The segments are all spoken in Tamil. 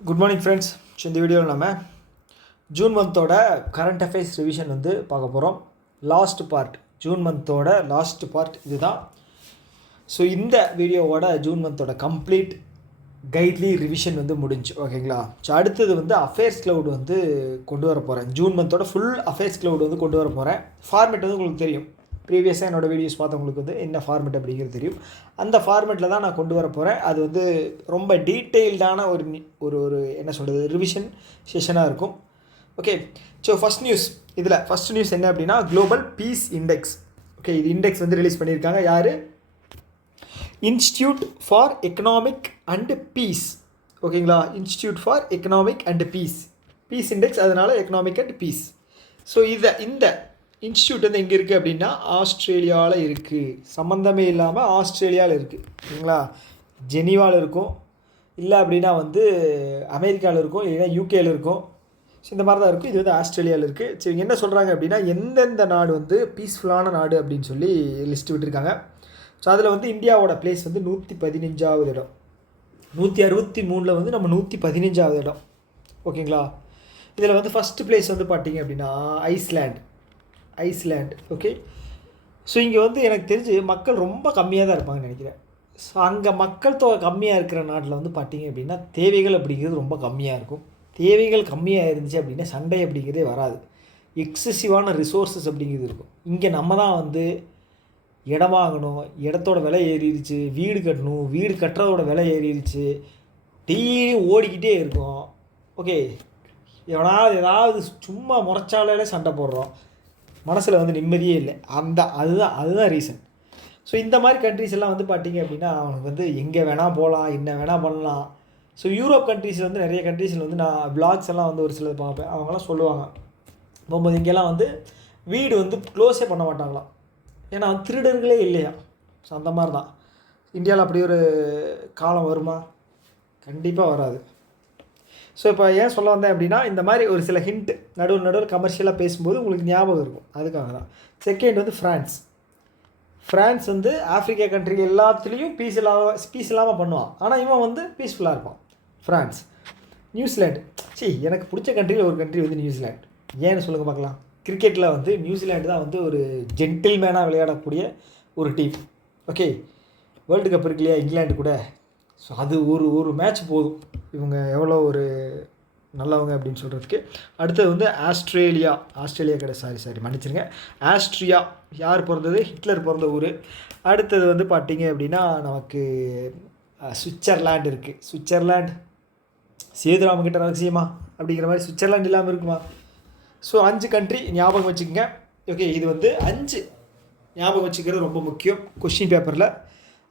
Good morning friends. ஸோ இந்த வீடியோவில் நம்ம ஜூன் மந்தோட கரண்ட் அஃபேர்ஸ் ரிவிஷன் வந்து பார்க்க போகிறோம். ஜூன் மந்தோட லாஸ்ட் பார்ட் இதுதான். ஸோ இந்த வீடியோவோட ஜூன் மந்தோட கம்ப்ளீட் கைட்லி ரிவிஷன் வந்து முடிஞ்சு, ஓகேங்களா. ஸோ அடுத்தது வந்து அஃபேர்ஸ் க்ளவுட் வந்து கொண்டு வர போகிறேன். ஜூன் மந்தோட ஃபுல் அஃபேர்ஸ் க்ளவுட் வந்து கொண்டு வர போகிறேன். ஃபார்மேட் வந்து உங்களுக்கு தெரியும், ப்ரீவியஸாக என்னோடய வீடியோஸ் பார்த்தவங்களுக்கு வந்து என்ன ஃபார்மேட் அப்படிங்கிறது தெரியும். அந்த ஃபார்மேட்டில் தான் நான் கொண்டு வர போகிறேன். அது வந்து ரொம்ப டீட்டெயில்டான ஒரு என்ன சொல்கிறது, ரிவிஷன் செஷனாக இருக்கும். ஓகே, ஸோ ஃபஸ்ட் நியூஸ் என்ன அப்படின்னா குளோபல் பீஸ் இண்டெக்ஸ். ஓகே, இது இண்டெக்ஸ் வந்து ரிலீஸ் பண்ணியிருக்காங்க. யார்? Institute for economic and peace. ஓகேங்களா, institute for economic and peace index, அதனால் எக்கனாமிக் அண்ட் பீஸ். ஸோ இந்த இன்ஸ்டியூட் வந்து எங்கே இருக்குது அப்படின்னா ஆஸ்திரேலியாவில் இருக்குது. சம்மந்தமே இல்லாமல் ஆஸ்திரேலியாவில் இருக்குது, ஓகேங்களா. ஜெனீவாவில் இருக்கும், இல்லை அப்படின்னா வந்து அமெரிக்காவில் இருக்கும், இல்லைன்னா யூகேயில் இருக்கும். ஸோ இந்த மாதிரி தான் இருக்கும். இது வந்து ஆஸ்திரேலியாவில் இருக்குது. ஸோ இவங்க என்ன சொல்கிறாங்க அப்படின்னா எந்தெந்த நாடு வந்து பீஸ்ஃபுல்லான நாடு அப்படின்னு சொல்லி லிஸ்ட் விட்டுருக்காங்க. ஸோ அதில் வந்து இந்தியாவோட பிளேஸ் வந்து 115வது இடம். 163 வந்து நம்ம 115வது இடம், ஓகேங்களா. இதில் வந்து ஃபஸ்ட்டு பிளேஸ் வந்து பார்த்திங்க அப்படின்னா ஐஸ்லேண்ட். ஓகே, ஸோ இங்கே வந்து எனக்கு தெரிஞ்சு மக்கள் ரொம்ப கம்மியாக தான் இருப்பாங்கன்னு நினைக்கிறேன். ஸோ அங்கே மக்கள் தொகை கம்மியாக இருக்கிற நாட்டில் வந்து பார்த்திங்க அப்படின்னா தேவைகள் அப்படிங்கிறது ரொம்ப கம்மியாக இருக்கும். தேவைகள் கம்மியாக இருந்துச்சு அப்படின்னா சண்டை அப்படிங்கிறதே வராது. எக்ஸசிவான ரிசோர்ஸஸ் அப்படிங்கிறது இருக்கும். இங்கே நம்ம தான் வந்து இடம் வாங்கணும், இடத்தோட விலை ஏறிடுச்சு, வீடு கட்டணும், வீடு கட்டுறதோட விலை ஏறிடுச்சு, டெய்லியும் ஓடிக்கிட்டே இருக்கும். ஓகே, ஏதாவது சும்மா முறைச்சாலே சண்டை போடுறோம், மனசில் வந்து நிம்மதியே இல்லை. அதுதான் ரீசன். ஸோ இந்த மாதிரி கண்ட்ரிஸ் எல்லாம் வந்து பார்த்திங்க அப்படின்னா அவனுக்கு வந்து எங்கே வேணால் போகலாம், என்ன வேணால் பண்ணலாம். ஸோ யூரோப் கண்ட்ரிஸில் வந்து நிறைய கண்ட்ரிஸில் வந்து நான் பிளாக்ஸ் எல்லாம் வந்து ஒரு சிலது பார்ப்பேன். அவங்களாம் சொல்லுவாங்க போகும்போது இங்கெல்லாம் வந்து வீடு வந்து க்ளோஸே பண்ண மாட்டாங்களாம், ஏன்னா வந்து திருடர்களே இல்லையா. ஸோ அந்த மாதிரி தான் இந்தியாவில் அப்படி ஒரு காலம் வருமா? கண்டிப்பாக வராது. ஸோ இப்போ ஏன் சொல்ல வந்தேன் அப்படின்னா இந்த மாதிரி ஒரு சில ஹிண்ட் நடுவில் கமர்ஷியலாக பேசும்போது உங்களுக்கு ஞாபகம் இருக்கும், அதுக்காக தான். செகண்ட் வந்து ஃப்ரான்ஸ் வந்து ஆஃப்ரிக்கா கண்ட்ரி எல்லாத்துலேயும் பீஸ் இல்லாமல் பண்ணுவான், ஆனால் இவன் வந்து பீஸ்ஃபுல்லாக இருப்பான். ஃப்ரான்ஸ். நியூசிலாண்டு, எனக்கு பிடிச்ச கண்ட்ரியில் ஒரு கண்ட்ரி வந்து நியூசிலாண்டு. ஏன்னு சொல்லுங்கள் பார்க்கலாம். கிரிக்கெட்டில் வந்து நியூசிலாண்டு தான் வந்து ஒரு ஜென்டில்மேனாக விளையாடக்கூடிய ஒரு டீம். ஓகே, வேர்ல்டு கப் இருக்கு இல்லையா இங்கிலாண்டு கூட. ஸோ அது ஒரு மேட்ச் போதும் இவங்க எவ்வளோ ஒரு நல்லவங்க அப்படின்னு சொல்கிறதுக்கு. அடுத்தது வந்து ஆஸ்திரேலியா கடை சாரி மன்னிச்சிருங்க, ஆஸ்ட்ரியா. யார் பிறந்தது? ஹிட்லர் பிறந்த ஊர். அடுத்தது வந்து பார்த்திங்க அப்படின்னா நமக்கு சுவிட்சர்லாண்டு இருக்குது. சுவிட்சர்லாண்டு சேதுராமகிட்ட ரகசியமா அப்படிங்கிற மாதிரி சுவிட்சர்லாண்டு இல்லாமல் இருக்குமா? ஸோ 5 கண்ட்ரி ஞாபகம் வச்சுக்கோங்க. ஓகே, இது வந்து 5 ஞாபகம் வச்சுக்கிறது ரொம்ப முக்கியம். கொஸ்டின் பேப்பரில்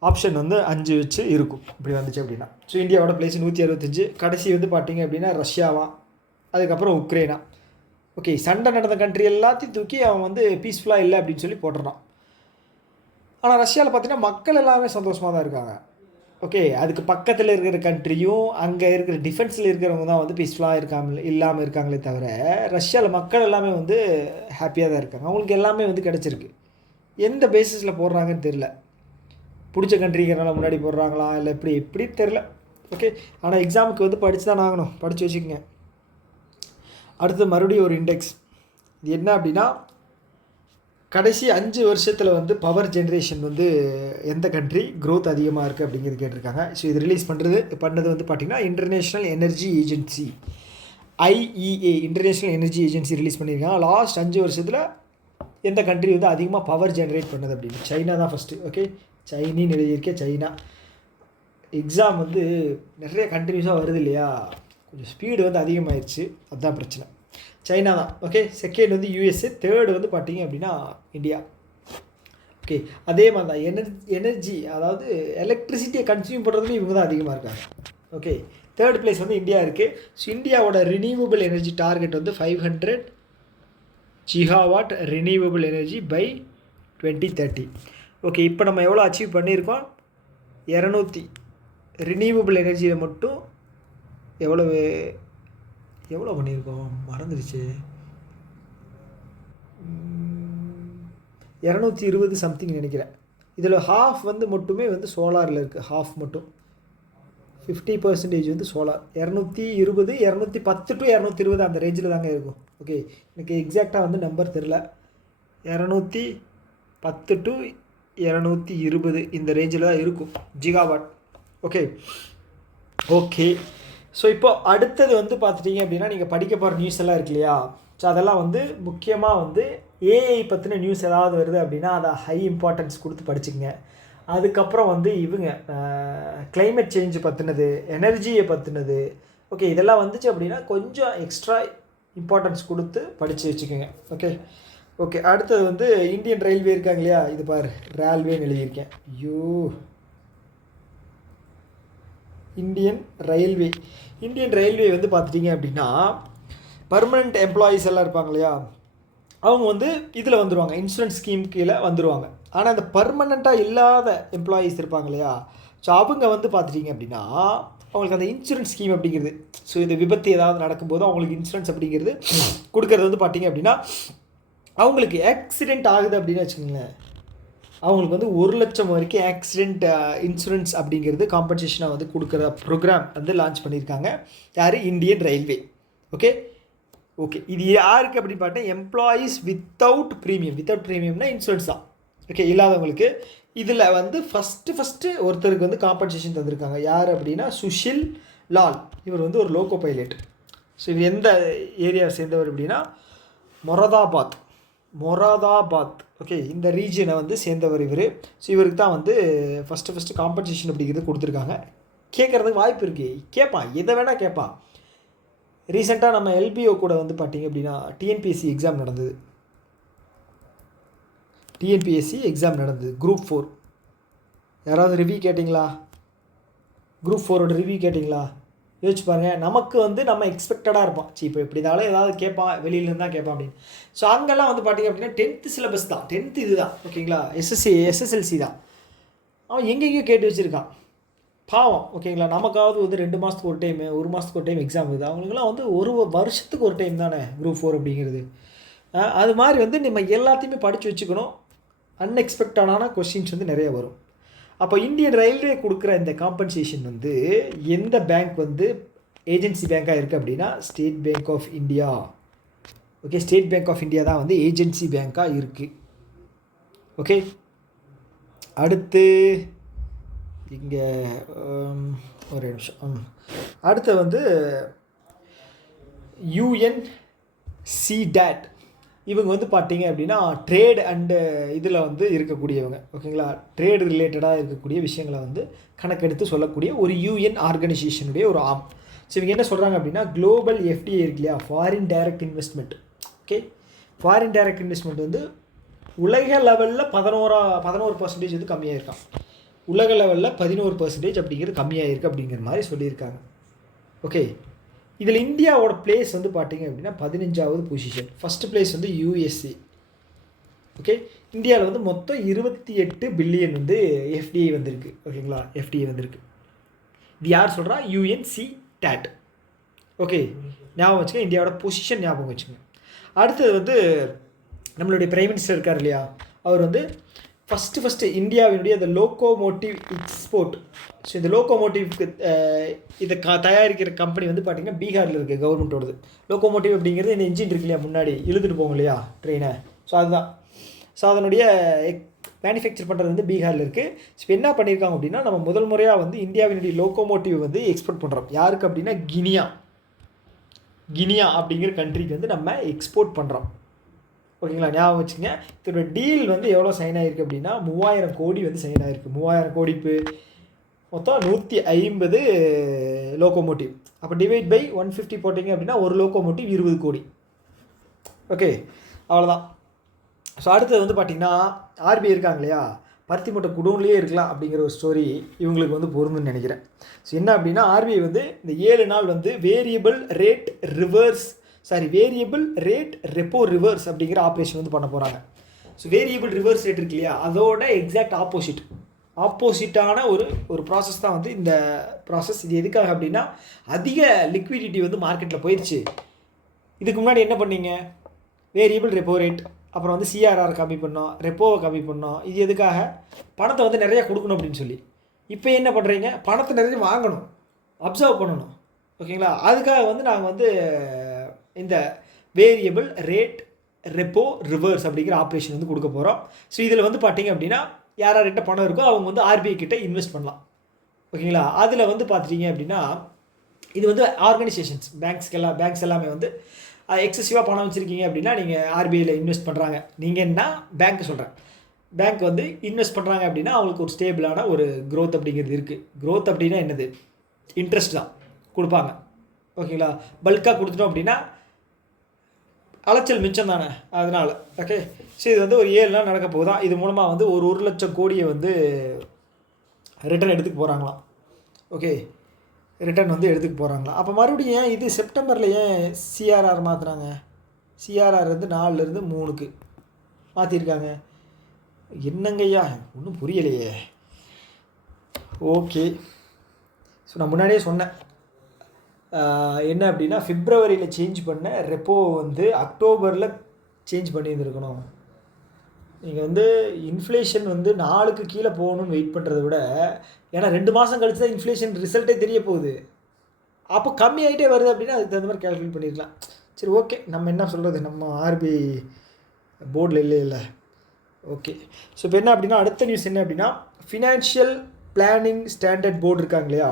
ஆப்ஷன் வந்து 5 வச்சு இருக்கும் இப்படி வந்துச்சு அப்படின்னா. ஸோ இந்தியாவோட பிளேஸ் 165. கடைசி வந்து பார்த்திங்க அப்படின்னா ரஷ்யாவா, அதுக்கப்புறம் உக்ரைனா. ஓகே, சண்டை நடந்த கண்ட்ரி எல்லாத்தையும் தூக்கி அவன் வந்து பீஸ்ஃபுல்லாக இல்லை அப்படின்னு சொல்லி போட்டுறான். ஆனால் ரஷ்யாவில் பார்த்திங்கன்னா மக்கள் எல்லாமே சந்தோஷமாக தான் இருக்காங்க. ஓகே, அதுக்கு பக்கத்தில் இருக்கிற கண்ட்ரியும் அங்கே இருக்கிற டிஃபென்ஸில் இருக்கிறவங்க தான் வந்து பீஸ்ஃபுல்லாக இல்லாமல் இருக்காங்களே தவிர ரஷ்யாவில் மக்கள் எல்லாமே வந்து ஹாப்பியாக தான் இருக்காங்க. அவங்களுக்கு எல்லாமே வந்து கிடச்சிருக்கு. எந்த பேசிஸில் போடுறாங்கன்னு தெரில. பிடிச்ச கண்ட்ரிங்கிறனால முன்னாடி போடுறாங்களா இல்லை எப்படி தெரில. ஓகே, ஆனால் எக்ஸாமுக்கு வந்து படித்து தான் ஆகணும், படித்து வச்சுக்கோங்க. அடுத்து மறுபடியும் ஒரு இண்டெக்ஸ். இது என்ன அப்படின்னா கடைசி 5 வருஷத்தில் வந்து பவர் ஜென்ரேஷன் வந்து எந்த கண்ட்ரி க்ரோத் அதிகமாக இருக்குது அப்படிங்கிறது கேட்டிருக்காங்க. ஸோ இது ரிலீஸ் பண்ணது வந்து பார்த்திங்கன்னா international energy agency, IEA, international energy agency release பண்ணியிருக்காங்க. லாஸ்ட் 5 வருஷத்தில் எந்த கண்ட்ரி வந்து அதிகமாக பவர் ஜென்ரேட் பண்ணது அப்படின்னு. சைனா தான் ஃபஸ்ட்டு. ஓகே, சைனின்னு எழுதியிருக்கேன், சைனா. எக்ஸாம் வந்து நிறைய கண்டினியூஸாக வருது இல்லையா, கொஞ்சம் ஸ்பீடு வந்து அதிகமாகிடுச்சு, அதுதான் பிரச்சனை. சைனா தான். ஓகே, செகண்ட் வந்து USA, தேர்டு வந்து பார்த்திங்க அப்படின்னா இந்தியா. ஓகே, அதே மாதிரி தான் எனர்ஜி அதாவது எலக்ட்ரிசிட்டியை கன்சியூம் பண்ணுறதுலையும் இவங்க தான் அதிகமாக இருக்காங்க. ஓகே, தேர்ட் பிளேஸ் வந்து இந்தியா இருக்குது. ஸோ இந்தியாவோட ரினியூவபிள் எனர்ஜி டார்கெட் வந்து 500 gigawatt renewable energy by 2030. Okay, இப்போ நம்ம எவ்வளோ அச்சீவ் பண்ணியிருக்கோம்? 200 ரினியூவபிள் எனர்ஜியில் மட்டும் எவ்வளோ பண்ணியிருக்கோம் மறந்துடுச்சு. 220 சம்திங் நினைக்கிறேன். இதில் ஹாஃப் வந்து மட்டுமே வந்து சோலாரில் இருக்குது, ஹாஃப் மட்டும் 50% வந்து சோலார். 220, 210 to 220 அந்த ரேஞ்சில் தாங்க இருக்கும். ஓகே, எனக்கு எக்ஸாக்டாக வந்து நம்பர் தெரில. 210 to 220 இந்த ரேஞ்சில் தான் இருக்கும் ஜிகாவாட். Okay okay. ஸோ இப்போ அடுத்தது வந்து பார்த்துட்டிங்க அப்படின்னா, நீங்கள் படிக்க போகிற நியூஸ் எல்லாம் இருக்கு இல்லையா? ஸோ அதெல்லாம் வந்து முக்கியமாக வந்து ஏஐ பற்றின நியூஸ் ஏதாவது வருது அப்படின்னா அதை ஹை இம்பார்ட்டன்ஸ் கொடுத்து படிச்சுங்க. அதுக்கப்புறம் வந்து இவங்க கிளைமேட் சேஞ்சு பற்றினது, எனர்ஜியை பற்றினது, ஓகே இதெல்லாம் வந்துச்சு அப்படின்னா கொஞ்சம் எக்ஸ்ட்ரா இம்பார்ட்டன்ஸ் கொடுத்து படித்து வச்சுக்கோங்க. Okay okay. அடுத்தது வந்து இந்தியன் ரயில்வே இருக்காங்க இல்லையா? இது பாரு, ரயில்வேன்னு எழுதியிருக்கேன். இந்தியன் ரயில்வே வந்து பார்த்துட்டிங்க அப்படின்னா பர்மனெண்ட் எம்ப்ளாயீஸ் எல்லாம் இருப்பாங்க இல்லையா? அவங்க வந்து இதில் வந்துடுவாங்க, இன்சூரன்ஸ் ஸ்கீம் கீழே வந்துடுவாங்க. ஆனால் அந்த பர்மனெண்ட்டாக இல்லாத எம்ப்ளாயீஸ் இருப்பாங்க இல்லையா? ஸோ அவங்க வந்து பார்த்துட்டிங்க அப்படின்னா அவங்களுக்கு அந்த இன்சூரன்ஸ் ஸ்கீம் அப்படிங்கிறது, ஸோ இந்த விபத்து ஏதாவது நடக்கும்போது அவங்களுக்கு இன்சூரன்ஸ் அப்படிங்கிறது கொடுக்கறது வந்து பார்த்திங்க அப்படின்னா, அவங்களுக்கு ஆக்சிடெண்ட் ஆகுது அப்படின்னு வச்சுக்கோங்களேன், அவங்களுக்கு வந்து 1 லட்சம் வரைக்கும் ஆக்சிடெண்ட் இன்சூரன்ஸ் அப்படிங்கிறது காம்பன்சேஷனாக வந்து கொடுக்குற ப்ரோக்ராம் வந்து லான்ச் பண்ணியிருக்காங்க. யார்? Indian railway. Okay okay. இது யாருக்கு அப்படின்னு பார்த்தா எம்ப்ளாயீஸ் வித்தவுட் ப்ரீமியம்னா இன்சூரன்ஸ் தான். ஓகே, இல்லாதவங்களுக்கு இதில் வந்து ஃபஸ்ட்டு ஒருத்தருக்கு வந்து காம்பன்சேஷன் தந்திருக்காங்க. யார் அப்படின்னா சுஷில் லால். இவர் வந்து ஒரு லோக்கோ பைலட். ஸோ இவர் எந்த ஏரியாவை சேர்ந்தவர் அப்படின்னா மொராதாபாத். ஓகே, இந்த ரீஜனை வந்து சேர்ந்தவர் இவர். ஸோ இவருக்கு தான் வந்து ஃபஸ்ட்டு காம்பன்சேஷன் அப்படிங்கிறது கொடுத்துருக்காங்க. கேட்குறதுக்கு வாய்ப்பு இருக்குது, கேட்பான், எதை வேணால் கேட்பான். ரீசெண்டாக நம்ம எல்பிஓ கூட வந்து பார்த்திங்க அப்படின்னா டிஎன்பிஎஸ்சி எக்ஸாம் நடந்தது. குரூப் 4 யாராவது ரிவ்யூ கேட்டிங்களா? குரூப் 4ஓட ரிவ்யூ கேட்டிங்களா? யோசிச்சு பாருங்கள். நமக்கு வந்து நம்ம எக்ஸ்பெக்டடாக இருப்போம், இப்போ இப்படி இருந்தாலும் ஏதாவது கேட்பான், வெளியிலேருந்து தான் கேட்பான் அப்படின்னு. ஸோ அங்கெல்லாம் வந்து பார்த்திங்க அப்படின்னா 10th சிலபஸ் தான், 10th இது தான். ஓகேங்களா? எஸ்எஸ்எல்சி தான். அவன் எங்கெங்கேயோ கேட்டு வச்சுருக்கான், பாவம். ஓகேங்களா? நமக்காவது வந்து 2 மாதத்துக்கு ஒரு டைமு, 1 மாதத்துக்கு ஒரு டைம் எக்ஸாம் இருக்குது. அவங்களுக்குலாம் வந்து 1 வருஷத்துக்கு ஒரு டைம் தானே குரூப் 4 அப்படிங்கிறது. அது மாதிரி வந்து நம்ம எல்லாத்தையுமே படித்து வச்சுக்கணும். அன்எக்ஸ்பெக்டடான கொஸ்டின்ஸ் வந்து நிறைய வரும். அப்போ இந்தியன் ரயில்வே கொடுக்குற இந்த காம்பன்சேஷன் வந்து எந்த பேங்க் வந்து ஏஜென்சி பேங்காக இருக்குது அப்படின்னா State Bank of India. Okay, State Bank of India தான் வந்து ஏஜென்சி பேங்காக இருக்குது. ஓகே, அடுத்து இங்கே ஒரு நிமிஷம். அடுத்து வந்து UNCTAD. இவங்க வந்து பார்த்தீங்க அப்படின்னா ட்ரேட் அண்டு இதில் வந்து இருக்கக்கூடியவங்க. ஓகேங்களா? ட்ரேடு ரிலேட்டடாக இருக்கக்கூடிய விஷயங்களை வந்து கணக்கெடுத்து சொல்லக்கூடிய ஒரு யூஎன் ஆர்கனைசேஷனுடைய ஒரு ஆம். ஸோ இவங்க என்ன சொல்கிறாங்க அப்படின்னா குளோபல் எஃப்டிஏ இருக்கு இல்லையா, foreign direct investment. Okay, foreign direct investment வந்து உலக லெவலில் 11% வந்து கம்மியாக இருக்கான். உலக லெவலில் 11% அப்படிங்கிறது கம்மியாக இருக்குது அப்படிங்கிற மாதிரி சொல்லியிருக்காங்க. ஓகே, இதில் இந்தியாவோட பிளேஸ் வந்து பார்த்திங்க அப்படின்னா 15வது பொசிஷன். ஃபஸ்ட்டு பிளேஸ் வந்து USA. ஓகே, இந்தியாவில் வந்து மொத்தம் 28 பில்லியன் வந்து எஃப்டிஐ வந்திருக்கு. ஓகேங்களா? எஃப்டிஐ வந்திருக்கு. இது யார் சொல்கிறா? UNCTAD. ஓகே, ஞாபகம் வச்சுக்கோங்க, இந்தியாவோட பொசிஷன் ஞாபகம் வச்சுக்கோங்க. அடுத்தது வந்து நம்மளுடைய பிரைம் மினிஸ்டர் இருக்கார் இல்லையா, அவர் வந்து ஃபஸ்ட்டு இந்தியாவினுடைய அந்த லோக்கோமோட்டிவ் எக்ஸ்போர்ட். ஸோ இந்த லோக்கோமோட்டிவ்க்கு இதை தயாரிக்கிற கம்பெனி வந்து பார்த்திங்கன்னா பீகாரில் இருக்குது, கவர்மெண்ட்டோடது. லோக்கோமோட்டிவ் அப்படிங்கிறது இந்த இன்ஜின் இருக்கு இல்லையா, முன்னாடி இழுத்துட்டு போகும் இல்லையா ட்ரெயினை, ஸோ அதுதான். ஸோ அதனுடைய மேனுஃபேக்சர் பண்ணுறது வந்து பீகாரில் இருக்குது. ஸோ என்ன பண்ணியிருக்காங்க அப்படின்னா நம்ம முதல் முறையாக வந்து இந்தியாவினுடைய லோக்கோமோட்டிவ் வந்து எக்ஸ்போர்ட் பண்ணுறோம். யாருக்கு அப்படின்னா கினியா அப்படிங்கிற கண்ட்ரிக்கு வந்து நம்ம எக்ஸ்போர்ட் பண்ணுறோம். ஓகேங்களா? ஞாபகம் வச்சுங்க. இதோட டீல் வந்து எவ்வளோ சைன் ஆகிருக்கு அப்படின்னா 3000 கோடி வந்து சைன் ஆகிருக்கு. 3000 கோடிக்கு மொத்தம் 150 லோக்கோமோட்டிவ். அப்போ டிவைட் பை 150 போட்டிங்க அப்படின்னா ஒரு லோக்கோமோட்டிவ் 20 கோடி. ஓகே, அவ்வளோதான். ஸோ அடுத்தது வந்து பார்த்திங்கன்னா ஆர்பிஐ இருக்காங்க இல்லையா, பருத்தி மூட்டை குடோன்லேயே இருக்கலாம் அப்படிங்கிற ஒரு ஸ்டோரி இவங்களுக்கு வந்து பொருந்துன்னு நினைக்கிறேன். ஸோ என்ன அப்படின்னா ஆர்பிஐ வந்து இந்த 7 நாள் வந்து வேரியபிள் ரேட் ரெப்போ ரிவர்ஸ் அப்படிங்கிற ஆப்ரேஷன் வந்து பண்ண போகிறாங்க. ஸோ வேரியபிள் ரிவர்ஸ் ரேட் இருக்கு இல்லையா, அதோட எக்ஸாக்ட் ஆப்போசிட்டான ஒரு ப்ராசஸ் தான் வந்து இந்த ப்ராசஸ். இது எதுக்காக அப்படின்னா அதிக லிக்விடிட்டி வந்து மார்க்கெட்டில் போயிடுச்சு. இதுக்கு முன்னாடி என்ன பண்ணீங்க? வேரியபிள் ரெப்போ ரேட், அப்புறம் வந்து சிஆர்ஆர் கம்மி பண்ணோம், ரெப்போவை கம்மி பண்ணோம். இது எதுக்காக? பணத்தை வந்து நிறையா கொடுக்கணும் அப்படின்னு சொல்லி. இப்போ என்ன பண்ணுறீங்க? பணத்தை நிறைய வாங்கணும். அப்சர்வ் பண்ணணும். ஓகேங்களா? அதுக்காக வந்து நாங்கள் வந்து இந்த வேரியபிள் ரேட் ரெப்போ ரிவர்ஸ் அப்படிங்கிற ஆப்ரேஷன் வந்து கொடுக்க போகிறோம். ஸோ இதில் வந்து பார்த்தீங்க அப்படின்னா யார்கிட்ட பணம் இருக்கோ அவங்க வந்து ஆர்பிஐ கிட்ட இன்வெஸ்ட் பண்ணலாம். ஓகேங்களா? அதில் வந்து பார்த்துட்டிங்க அப்படின்னா இது வந்து ஆர்கனைசேஷன்ஸ் பேங்க்ஸ் எல்லாமே வந்து எக்ஸசிவாக பணம் வச்சுருக்கீங்க அப்படின்னா நீங்கள் ஆர்பிஐயில் இன்வெஸ்ட் பண்ணுறாங்க. நீங்கள் என்ன பேங்க் சொல்கிறேன், பேங்க் வந்து இன்வெஸ்ட் பண்ணுறாங்க அப்படின்னா அவங்களுக்கு ஒரு ஸ்டேபிளான ஒரு க்ரோத் அப்படிங்கிறது இருக்குது. க்ரோத் அப்படின்னா என்னது? இன்ட்ரெஸ்ட் தான் கொடுப்பாங்க. ஓகேங்களா? பல்காக கொடுத்துட்டோம் அப்படின்னா அலைச்சல் மிச்சம் தானே, அதனால். ஓகே, ஸோ இது வந்து ஒரு 7 நாள் நடக்க போகுதான். இது மூலமாக வந்து ஒரு 1,00,000 கோடியை வந்து ரிட்டர்ன் எடுத்துக்க போகிறாங்களாம். ஓகே, ரிட்டர்ன் வந்து எடுத்துக்க போகிறாங்களாம். அப்போ மறுபடியும் ஏன் இது செப்டம்பரில் ஏன் சிஆர்ஆர் மாற்றுறாங்க? சிஆர்ஆர் வந்து 4லேருந்து 3க்கு மாற்றிருக்காங்க. என்னங்கய்யா ஒன்றும் புரியலையே. ஓகே, ஸோ நான் முன்னாடியே சொன்னேன் என்ன அப்படின்னா பிப்ரவரியில் சேஞ்ச் பண்ண ரெப்போ வந்து அக்டோபரில் சேஞ்ச் பண்ணியிருந்துருக்கணும். நீங்கள் வந்து இன்ஃப்ளேஷன் வந்து 4க்கு கீழே போகணும்னு வெயிட் பண்ணுறத விட, ஏன்னா 2 மாதம் கழிச்சு தான் இன்ஃப்ளேஷன் ரிசல்ட்டே தெரிய போகுது. அப்போ கம்மியாகிட்டே வருது அப்படின்னா அதுக்கு தகுந்த மாதிரி கேல்குலேட் பண்ணிடலாம். சரி, ஓகே, நம்ம என்ன சொல்கிறது, நம்ம ஆர்பிஐ போர்டில் இல்லை. ஓகே, ஸோ இப்போ என்ன அப்படின்னா அடுத்த நியூஸ் என்ன அப்படின்னா ஃபினான்ஷியல் பிளானிங் ஸ்டாண்டர்ட் போர்டு இருக்காங்க இல்லையா,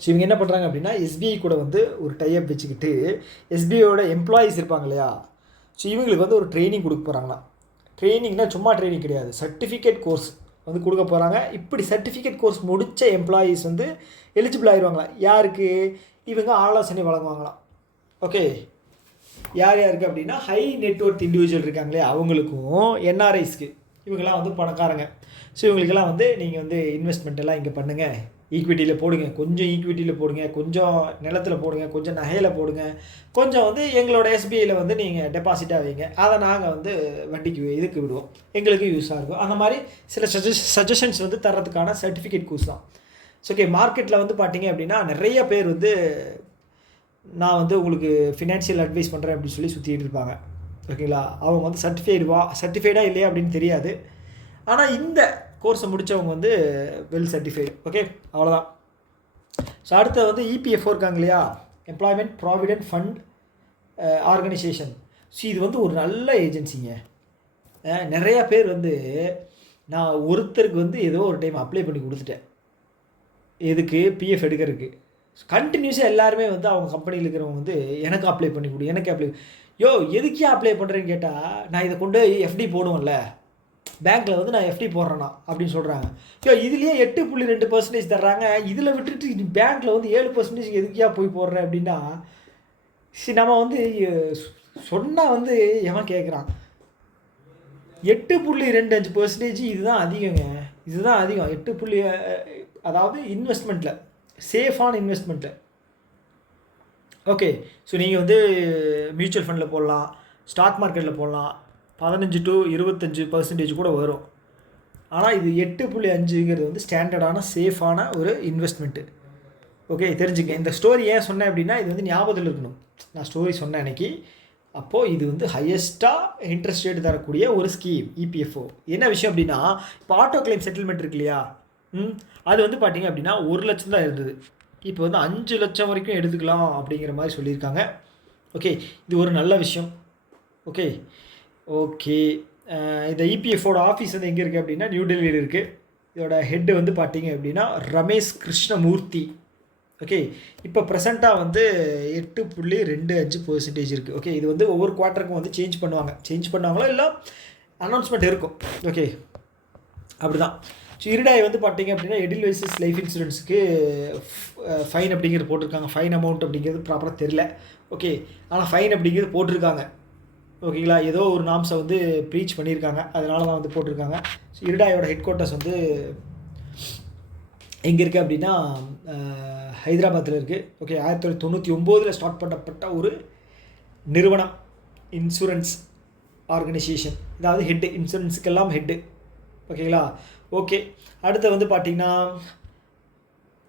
ஸோ இவங்க என்ன பண்ணுறாங்க அப்படின்னா எஸ்பிஐ கூட வந்து ஒரு டைப் வச்சுக்கிட்டு எஸ்பிஐயோட எம்ப்ளாயீஸ் இருப்பாங்க இல்லையா, ஸோ இவங்களுக்கு வந்து ஒரு ட்ரைனிங் கொடுக்க போகிறாங்களாம். ட்ரைனிங்னால் சும்மா ட்ரைனிங் கிடையாது, சர்டிஃபிகேட் கோர்ஸ் வந்து கொடுக்க போகிறாங்க. இப்படி சர்டிஃபிகேட் கோர்ஸ் முடித்த எம்ப்ளாயீஸ் வந்து எலிஜிபிள் ஆகிடுவாங்களாம். யாருக்கு? இவங்க ஆலோசனை வழங்குவாங்களாம். ஓகே, யார் யாருக்கு அப்படின்னா ஹை நெட்வொர்த் இண்டிவிஜுவல் இருக்காங்களே அவங்களுக்கும், என்ஆர்ஐஸ்க்கு, இவங்கெல்லாம் வந்து பணக்காரங்க. ஸோ இவங்களுக்கெல்லாம் வந்து நீங்கள் வந்து இன்வெஸ்ட்மெண்ட் எல்லாம் இங்கே பண்ணுங்கள், ஈக்விட்டியில் போடுங்க, கொஞ்சம் ஈக்விட்டியில் போடுங்க, கொஞ்சம் நிலத்தில் போடுங்க, கொஞ்சம் நகையில் போடுங்க, கொஞ்சம் வந்து எங்களோட எஸ்பிஐயில் வந்து நீங்கள் டெபாசிட்டாக வைங்க, அதை நாங்கள் வந்து வட்டிக்கு இதுக்கு விடுவோம், எங்களுக்கு யூஸாக இருக்கும். அந்த மாதிரி சில சஜஷன்ஸ் வந்து தர்றதுக்கான சர்டிஃபிகேட் கோர்ஸ் தான். ஸோ ஓகே, மார்க்கெட்டில் வந்து பார்த்தீங்க அப்படின்னா நிறைய பேர் வந்து நான் வந்து உங்களுக்கு ஃபினான்ஷியல் அட்வைஸ் பண்ணுறேன் அப்படின்னு சொல்லி சுற்றிட்டு இருப்பாங்க. ஓகேங்களா? அவங்க வந்து சர்டிஃபைடாக இல்லையா அப்படின்னு தெரியாது. ஆனால் இந்த கோர்ஸை முடித்தவங்க வந்து வெல் சர்டிஃபைடு. ஓகே, அவ்வளோதான். ஸோ அடுத்த வந்து இபிஎஃப்ஓ இருக்காங்க இல்லையா, employment provident fund organisation. So இது வந்து ஒரு நல்ல ஏஜென்சிங்க. நிறையா பேர் வந்து நான் ஒருத்தருக்கு வந்து ஏதோ ஒரு டைம் அப்ளை பண்ணி கொடுத்துட்டேன். எதுக்கு? பிஎஃப் எடுக்கிறதுக்கு. கண்டினியூஸாக எல்லாருமே வந்து அவங்க கம்பெனியில் இருக்கிறவங்க வந்து எனக்கு அப்ளை பண்ணி கொடு, எனக்கு அப்ளை. யோ, எதுக்கே அப்ளை பண்ணுறேன்னு கேட்டால், நான் இதை கொண்டு எஃப்டி போடுவேன்ல பேங்க்கில் வந்து நான் எஃப்டி போடுறேன்னா அப்படின்னு சொல்கிறாங்க. யோ, இதுலேயே 8.2% தர்றாங்க, இதில் விட்டுட்டு பேங்க்கில் வந்து 7% எதுக்கியா போய் போடுறேன் அப்படின்னா, சரி நம்ம வந்து சொன்னால் வந்து எவன் கேட்குறான்? 8.25% இதுதான் அதிகங்க, இதுதான் அதிகம். 8. அதாவது இன்வெஸ்ட்மெண்ட்டில், சேஃபான இன்வெஸ்ட்மெண்ட்டு. ஓகே, ஸோ நீங்கள் வந்து மியூச்சுவல் ஃபண்டில் போடலாம், ஸ்டாக் மார்க்கெட்டில் போடலாம், 15 to 25% கூட வரும். ஆனால் இது 8.5ங்கிறது வந்து ஸ்டாண்டர்டான சேஃபான ஒரு இன்வெஸ்ட்மெண்ட்டு. ஓகே, தெரிஞ்சுங்க. இந்த ஸ்டோரி ஏன் சொன்னேன் அப்படின்னா இது வந்து ஞாபகத்தில் இருக்கணும். நான் ஸ்டோரி சொன்னேன் அன்றைக்கி. அப்போது இது வந்து ஹையஸ்ட்டாக இன்ட்ரெஸ்ட் ரேட் தரக்கூடிய ஒரு ஸ்கீம் இபிஎஃப்ஓ. என்ன விஷயம் அப்படின்னா, இப்போ ஆட்டோ கிளைம் செட்டில்மெண்ட் இருக்கு இல்லையா, அது வந்து பார்த்திங்க அப்படின்னா 1 லட்சம் தான் இருந்தது. இப்போ வந்து 5 லட்சம் வரைக்கும் எடுத்துக்கலாம் அப்படிங்கிற மாதிரி சொல்லியிருக்காங்க. ஓகே, இது ஒரு நல்ல விஷயம். ஓகே ஓகே இந்த இபிஎஃப்ஓட ஆஃபீஸ் வந்து எங்கே இருக்குது அப்படின்னா நியூ டெல்லியில் இருக்குது. இதோட ஹெட்டு வந்து பார்த்திங்க அப்படின்னா ரமேஷ் கிருஷ்ணமூர்த்தி. ஓகே, இப்போ ப்ரெசண்ட்டாக வந்து 8.25% இருக்குது. ஓகே, இது வந்து ஒவ்வொரு குவார்ட்டருக்கும் வந்து சேஞ்ச் பண்ணுவாங்களோ இல்லை அனௌன்ஸ்மெண்ட் இருக்கும். ஓகே, அப்படி தான். ஸோ இருடாய் வந்து பார்த்திங்க அப்படின்னா எடில்வைசஸ் லைஃப் இன்சூரன்ஸுக்கு ஃபைன் அப்படிங்கிறது போட்டிருக்காங்க. ஃபைன் அமௌண்ட் அப்படிங்கிறது ப்ராப்பராக தெரில. ஓகே, ஆனால் ஃபைன் அப்படிங்கிறது போட்டிருக்காங்க. ஓகேங்களா? ஏதோ ஒரு நாம்ஸை வந்து ப்ரீச் பண்ணியிருக்காங்க, அதனால தான் வந்து போட்டிருக்காங்க. ஸோ இருடாயோட ஹெட் குவார்ட்டர்ஸ் வந்து எங்கே இருக்குது அப்படின்னா ஹைதராபாத்தில் இருக்குது. ஓகே, 1999 ஸ்டார்ட் பண்ணப்பட்ட ஒரு நிறுவனம், இன்சூரன்ஸ் ஆர்கனைசேஷன். அதாவது ஹெட்டு, இன்சூரன்ஸுக்கெல்லாம் ஹெட்டு. ஓகேங்களா? ஓகே, அடுத்து வந்து பார்த்திங்கன்னா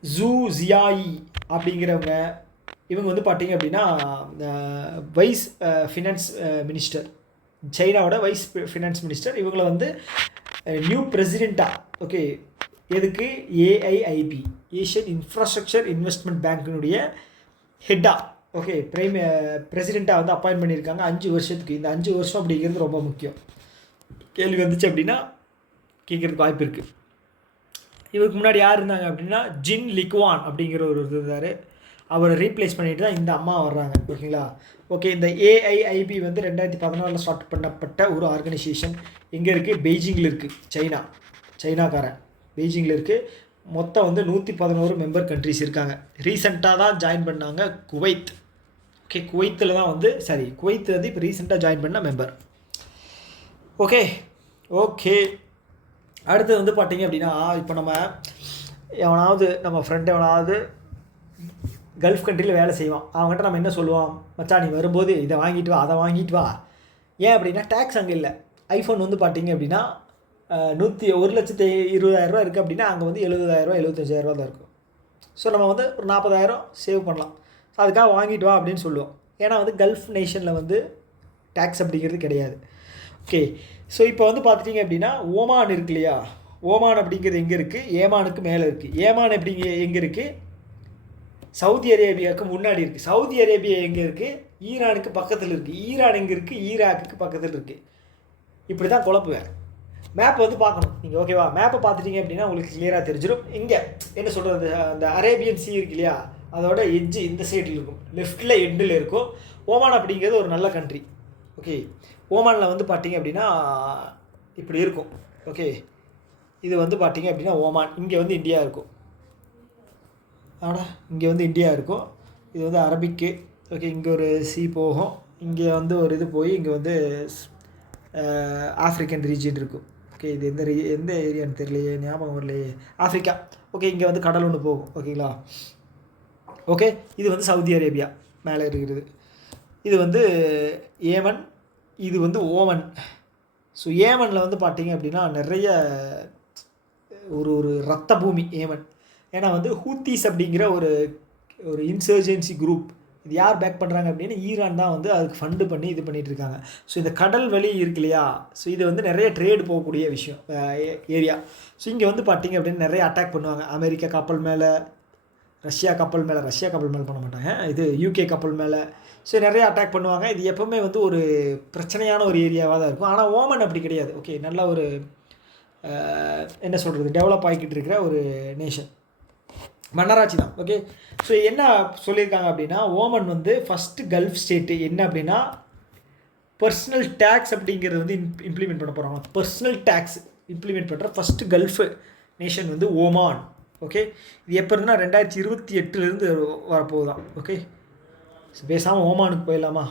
ஜூ ஜியாயி அப்படிங்கிறவங்க, இவங்க வந்து பார்த்திங்க அப்படின்னா வைஸ் ஃபினான்ஸ் மினிஸ்டர், சைனாவோட வைஸ் ஃபினான்ஸ் மினிஸ்டர். இவங்களை வந்து நியூ பிரசிடெண்ட்டாக, ஓகே, எதுக்கு? ஏஐஐபி, ஏஷியன் இன்ஃப்ராஸ்ட்ரக்சர் இன்வெஸ்ட்மெண்ட் பேங்க்கினுடைய ஹெட்டாக, ஓகே, பிரசிடெண்ட்டாக வந்து அப்பாயின்ட் பண்ணியிருக்காங்க 5 வருஷத்துக்கு. இந்த 5 வருஷம் அப்படிங்கிறது ரொம்ப முக்கியம். கேள்வி வந்துச்சு அப்படின்னா கேட்குறதுக்கு வாய்ப்பு இருக்குது. இவருக்கு முன்னாடி யார் இருந்தாங்க அப்படின்னா ஜின் லிக்வான் அப்படிங்கிற ஒரு இருந்தார். அவரை ரீப்ளேஸ் பண்ணிட்டு தான் இந்த அம்மா வர்றாங்க, ஓகேங்களா? ஓகே, இந்த ஏஐஐபி வந்து 2014 ஸ்டார்ட் பண்ணப்பட்ட ஒரு ஆர்கனைசேஷன். எங்கே இருக்குது? பெய்ஜிங்கில் இருக்குது. சைனாக்காரன் பெய்ஜிங்கில் இருக்குது. மொத்தம் வந்து 111 மெம்பர் கண்ட்ரிஸ் இருக்காங்க. ரீசெண்டாக தான் ஜாயின் பண்ணாங்க குவைத். ஓகே, குவைத்தில் தான் வந்து குவைத் வந்து இப்போ ரீசெண்டாக ஜாயின் பண்ண மெம்பர். ஓகே, அடுத்து வந்து பார்த்தீங்க அப்படின்னா, இப்போ நம்ம ஃப்ரெண்ட் எவனாவது கல்ஃப் கண்ட்ரியில் வேலை செய்வான். அவங்ககிட்ட நம்ம என்ன சொல்லுவோம்? மச்சான், நீ வரும்போது இதை வாங்கிட்டு வா, அதை வாங்கிட்டு வா. ஏன் அப்படின்னா டேக்ஸ் அங்கே இல்லை. ஐஃபோன் வந்து பார்த்தீங்க அப்படின்னா 1,20,000 இருக்குது அப்படின்னா அங்கே வந்து 70,000 75,000 தான் இருக்கும். ஸோ நம்ம வந்து ஒரு 40,000 சேவ் பண்ணலாம். ஸோ அதுக்காக வாங்கிட்டு வா அப்படின்னு சொல்லுவோம். ஏன்னா வந்து கல்ஃப் நேஷனில் வந்து டேக்ஸ் அப்படிங்கிறது கிடையாது. ஓகே, ஸோ இப்போ வந்து பார்த்துட்டிங்க அப்படின்னா ஓமான் இருக்கு இல்லையா? ஓமான் அப்படிங்கிறது எங்கே இருக்குது? ஏமானுக்கு மேலே இருக்குது. ஏமான் எங்கே இருக்குது? சவுதி அரேபியாவுக்கு முன்னாடி இருக்குது. சவுதி அரேபியா எங்கே இருக்குது? ஈரானுக்கு பக்கத்தில் இருக்குது. ஈரான் எங்கே இருக்குது? ஈராக்குக்கு பக்கத்தில் இருக்குது. இப்படி தான் குழப்புவேன். மேப் வந்து பார்க்கணும் நீங்கள், ஓகேவா? மேப்பை பார்த்துட்டிங்க அப்படின்னா உங்களுக்கு கிளியராக தெரிஞ்சிடும். இங்கே என்ன சொல்கிறது, அந்த அரேபியன் சி இருக்கு இல்லையா, அதோட எட்ஜு இந்த சைடில் இருக்கும், லெஃப்ட்டில் எண்டில் இருக்கும். ஓமான் அப்படிங்கிறது ஒரு நல்ல கண்ட்ரி. ஓகே, ஓமானில் வந்து பார்த்திங்க அப்படின்னா இப்படி இருக்கும். ஓகே, இது வந்து பார்த்திங்க அப்படின்னா ஓமான். இங்கே வந்து இந்தியா இருக்கும். இங்கே வந்து இந்தியா இருக்கும். இது வந்து அரபிக்கு. ஓகே, இங்கே ஒரு சி போகும், இங்கே வந்து ஒரு இது போய் இங்கே வந்து ஆஃப்ரிக்கன் ரீஜன் இருக்கும். ஓகே, இது எந்த ஏரியான்னு தெரியலையே, ஞாபகம் வரலையே. ஆஃப்ரிக்கா. ஓகே, இங்கே வந்து கடல் ஒன்று போகும், ஓகேங்களா? ஓகே, இது வந்து சவுதி அரேபியா மேலே இருக்கிறது. இது வந்து ஏமன், இது வந்து ஓமன். ஸோ ஏமனில் வந்து பார்த்திங்க அப்படின்னா நிறைய ஒரு ரத்த பூமி ஏமன். ஏன்னா வந்து ஹூத்தீஸ் அப்படிங்கிற ஒரு இன்சர்ஜென்சி குரூப். இது யார் பேக் பண்ணுறாங்க அப்படின்னா ஈரான் தான் வந்து அதுக்கு ஃபண்டு பண்ணி இது பண்ணிகிட்டு இருக்காங்க. ஸோ இந்த கடல் வழி இருக்கு இல்லையா, ஸோ இது வந்து நிறைய ட்ரேடு போகக்கூடிய விஷயம் ஏரியா. ஸோ இங்கே வந்து பார்த்திங்க அப்படின்னு நிறைய அட்டாக் பண்ணுவாங்க. அமெரிக்கா கப்பல் மேலே, ரஷ்யா கப்பல் மேலே பண்ண மாட்டாங்க, இது யூகே கப்பல் மேலே. ஸோ நிறைய அட்டாக் பண்ணுவாங்க. இது எப்போவுமே வந்து ஒரு பிரச்சனையான ஒரு ஏரியாவாக தான் இருக்கும். ஆனால் ஓமன் அப்படி கிடையாது. ஓகே, நல்ல ஒரு என்ன சொல்கிறது, டெவலப் ஆகிக்கிட்டு இருக்கிற ஒரு நேஷன், மன்னராட்சி தான். ஓகே, ஸோ என்ன சொல்லியிருக்காங்க அப்படின்னா ஓமன் வந்து ஃபஸ்ட்டு கல்ஃப் ஸ்டேட்டு. என்ன அப்படின்னா பர்சனல் டேக்ஸ் அப்படிங்கிறது வந்து இம்ப்ளிமெண்ட் பண்ண போகிறாங்க. பர்சனல் டேக்ஸ் இம்ப்ளிமெண்ட் பண்ணுற ஃபஸ்ட்டு கல்ஃப் நேஷன் வந்து ஓமான். ஓகே, இது எப்போ இருந்தால் 2028 வரப்போகுதான். ஓகே, பேசாமல் ஓமானுக்கு போயிடலாமா?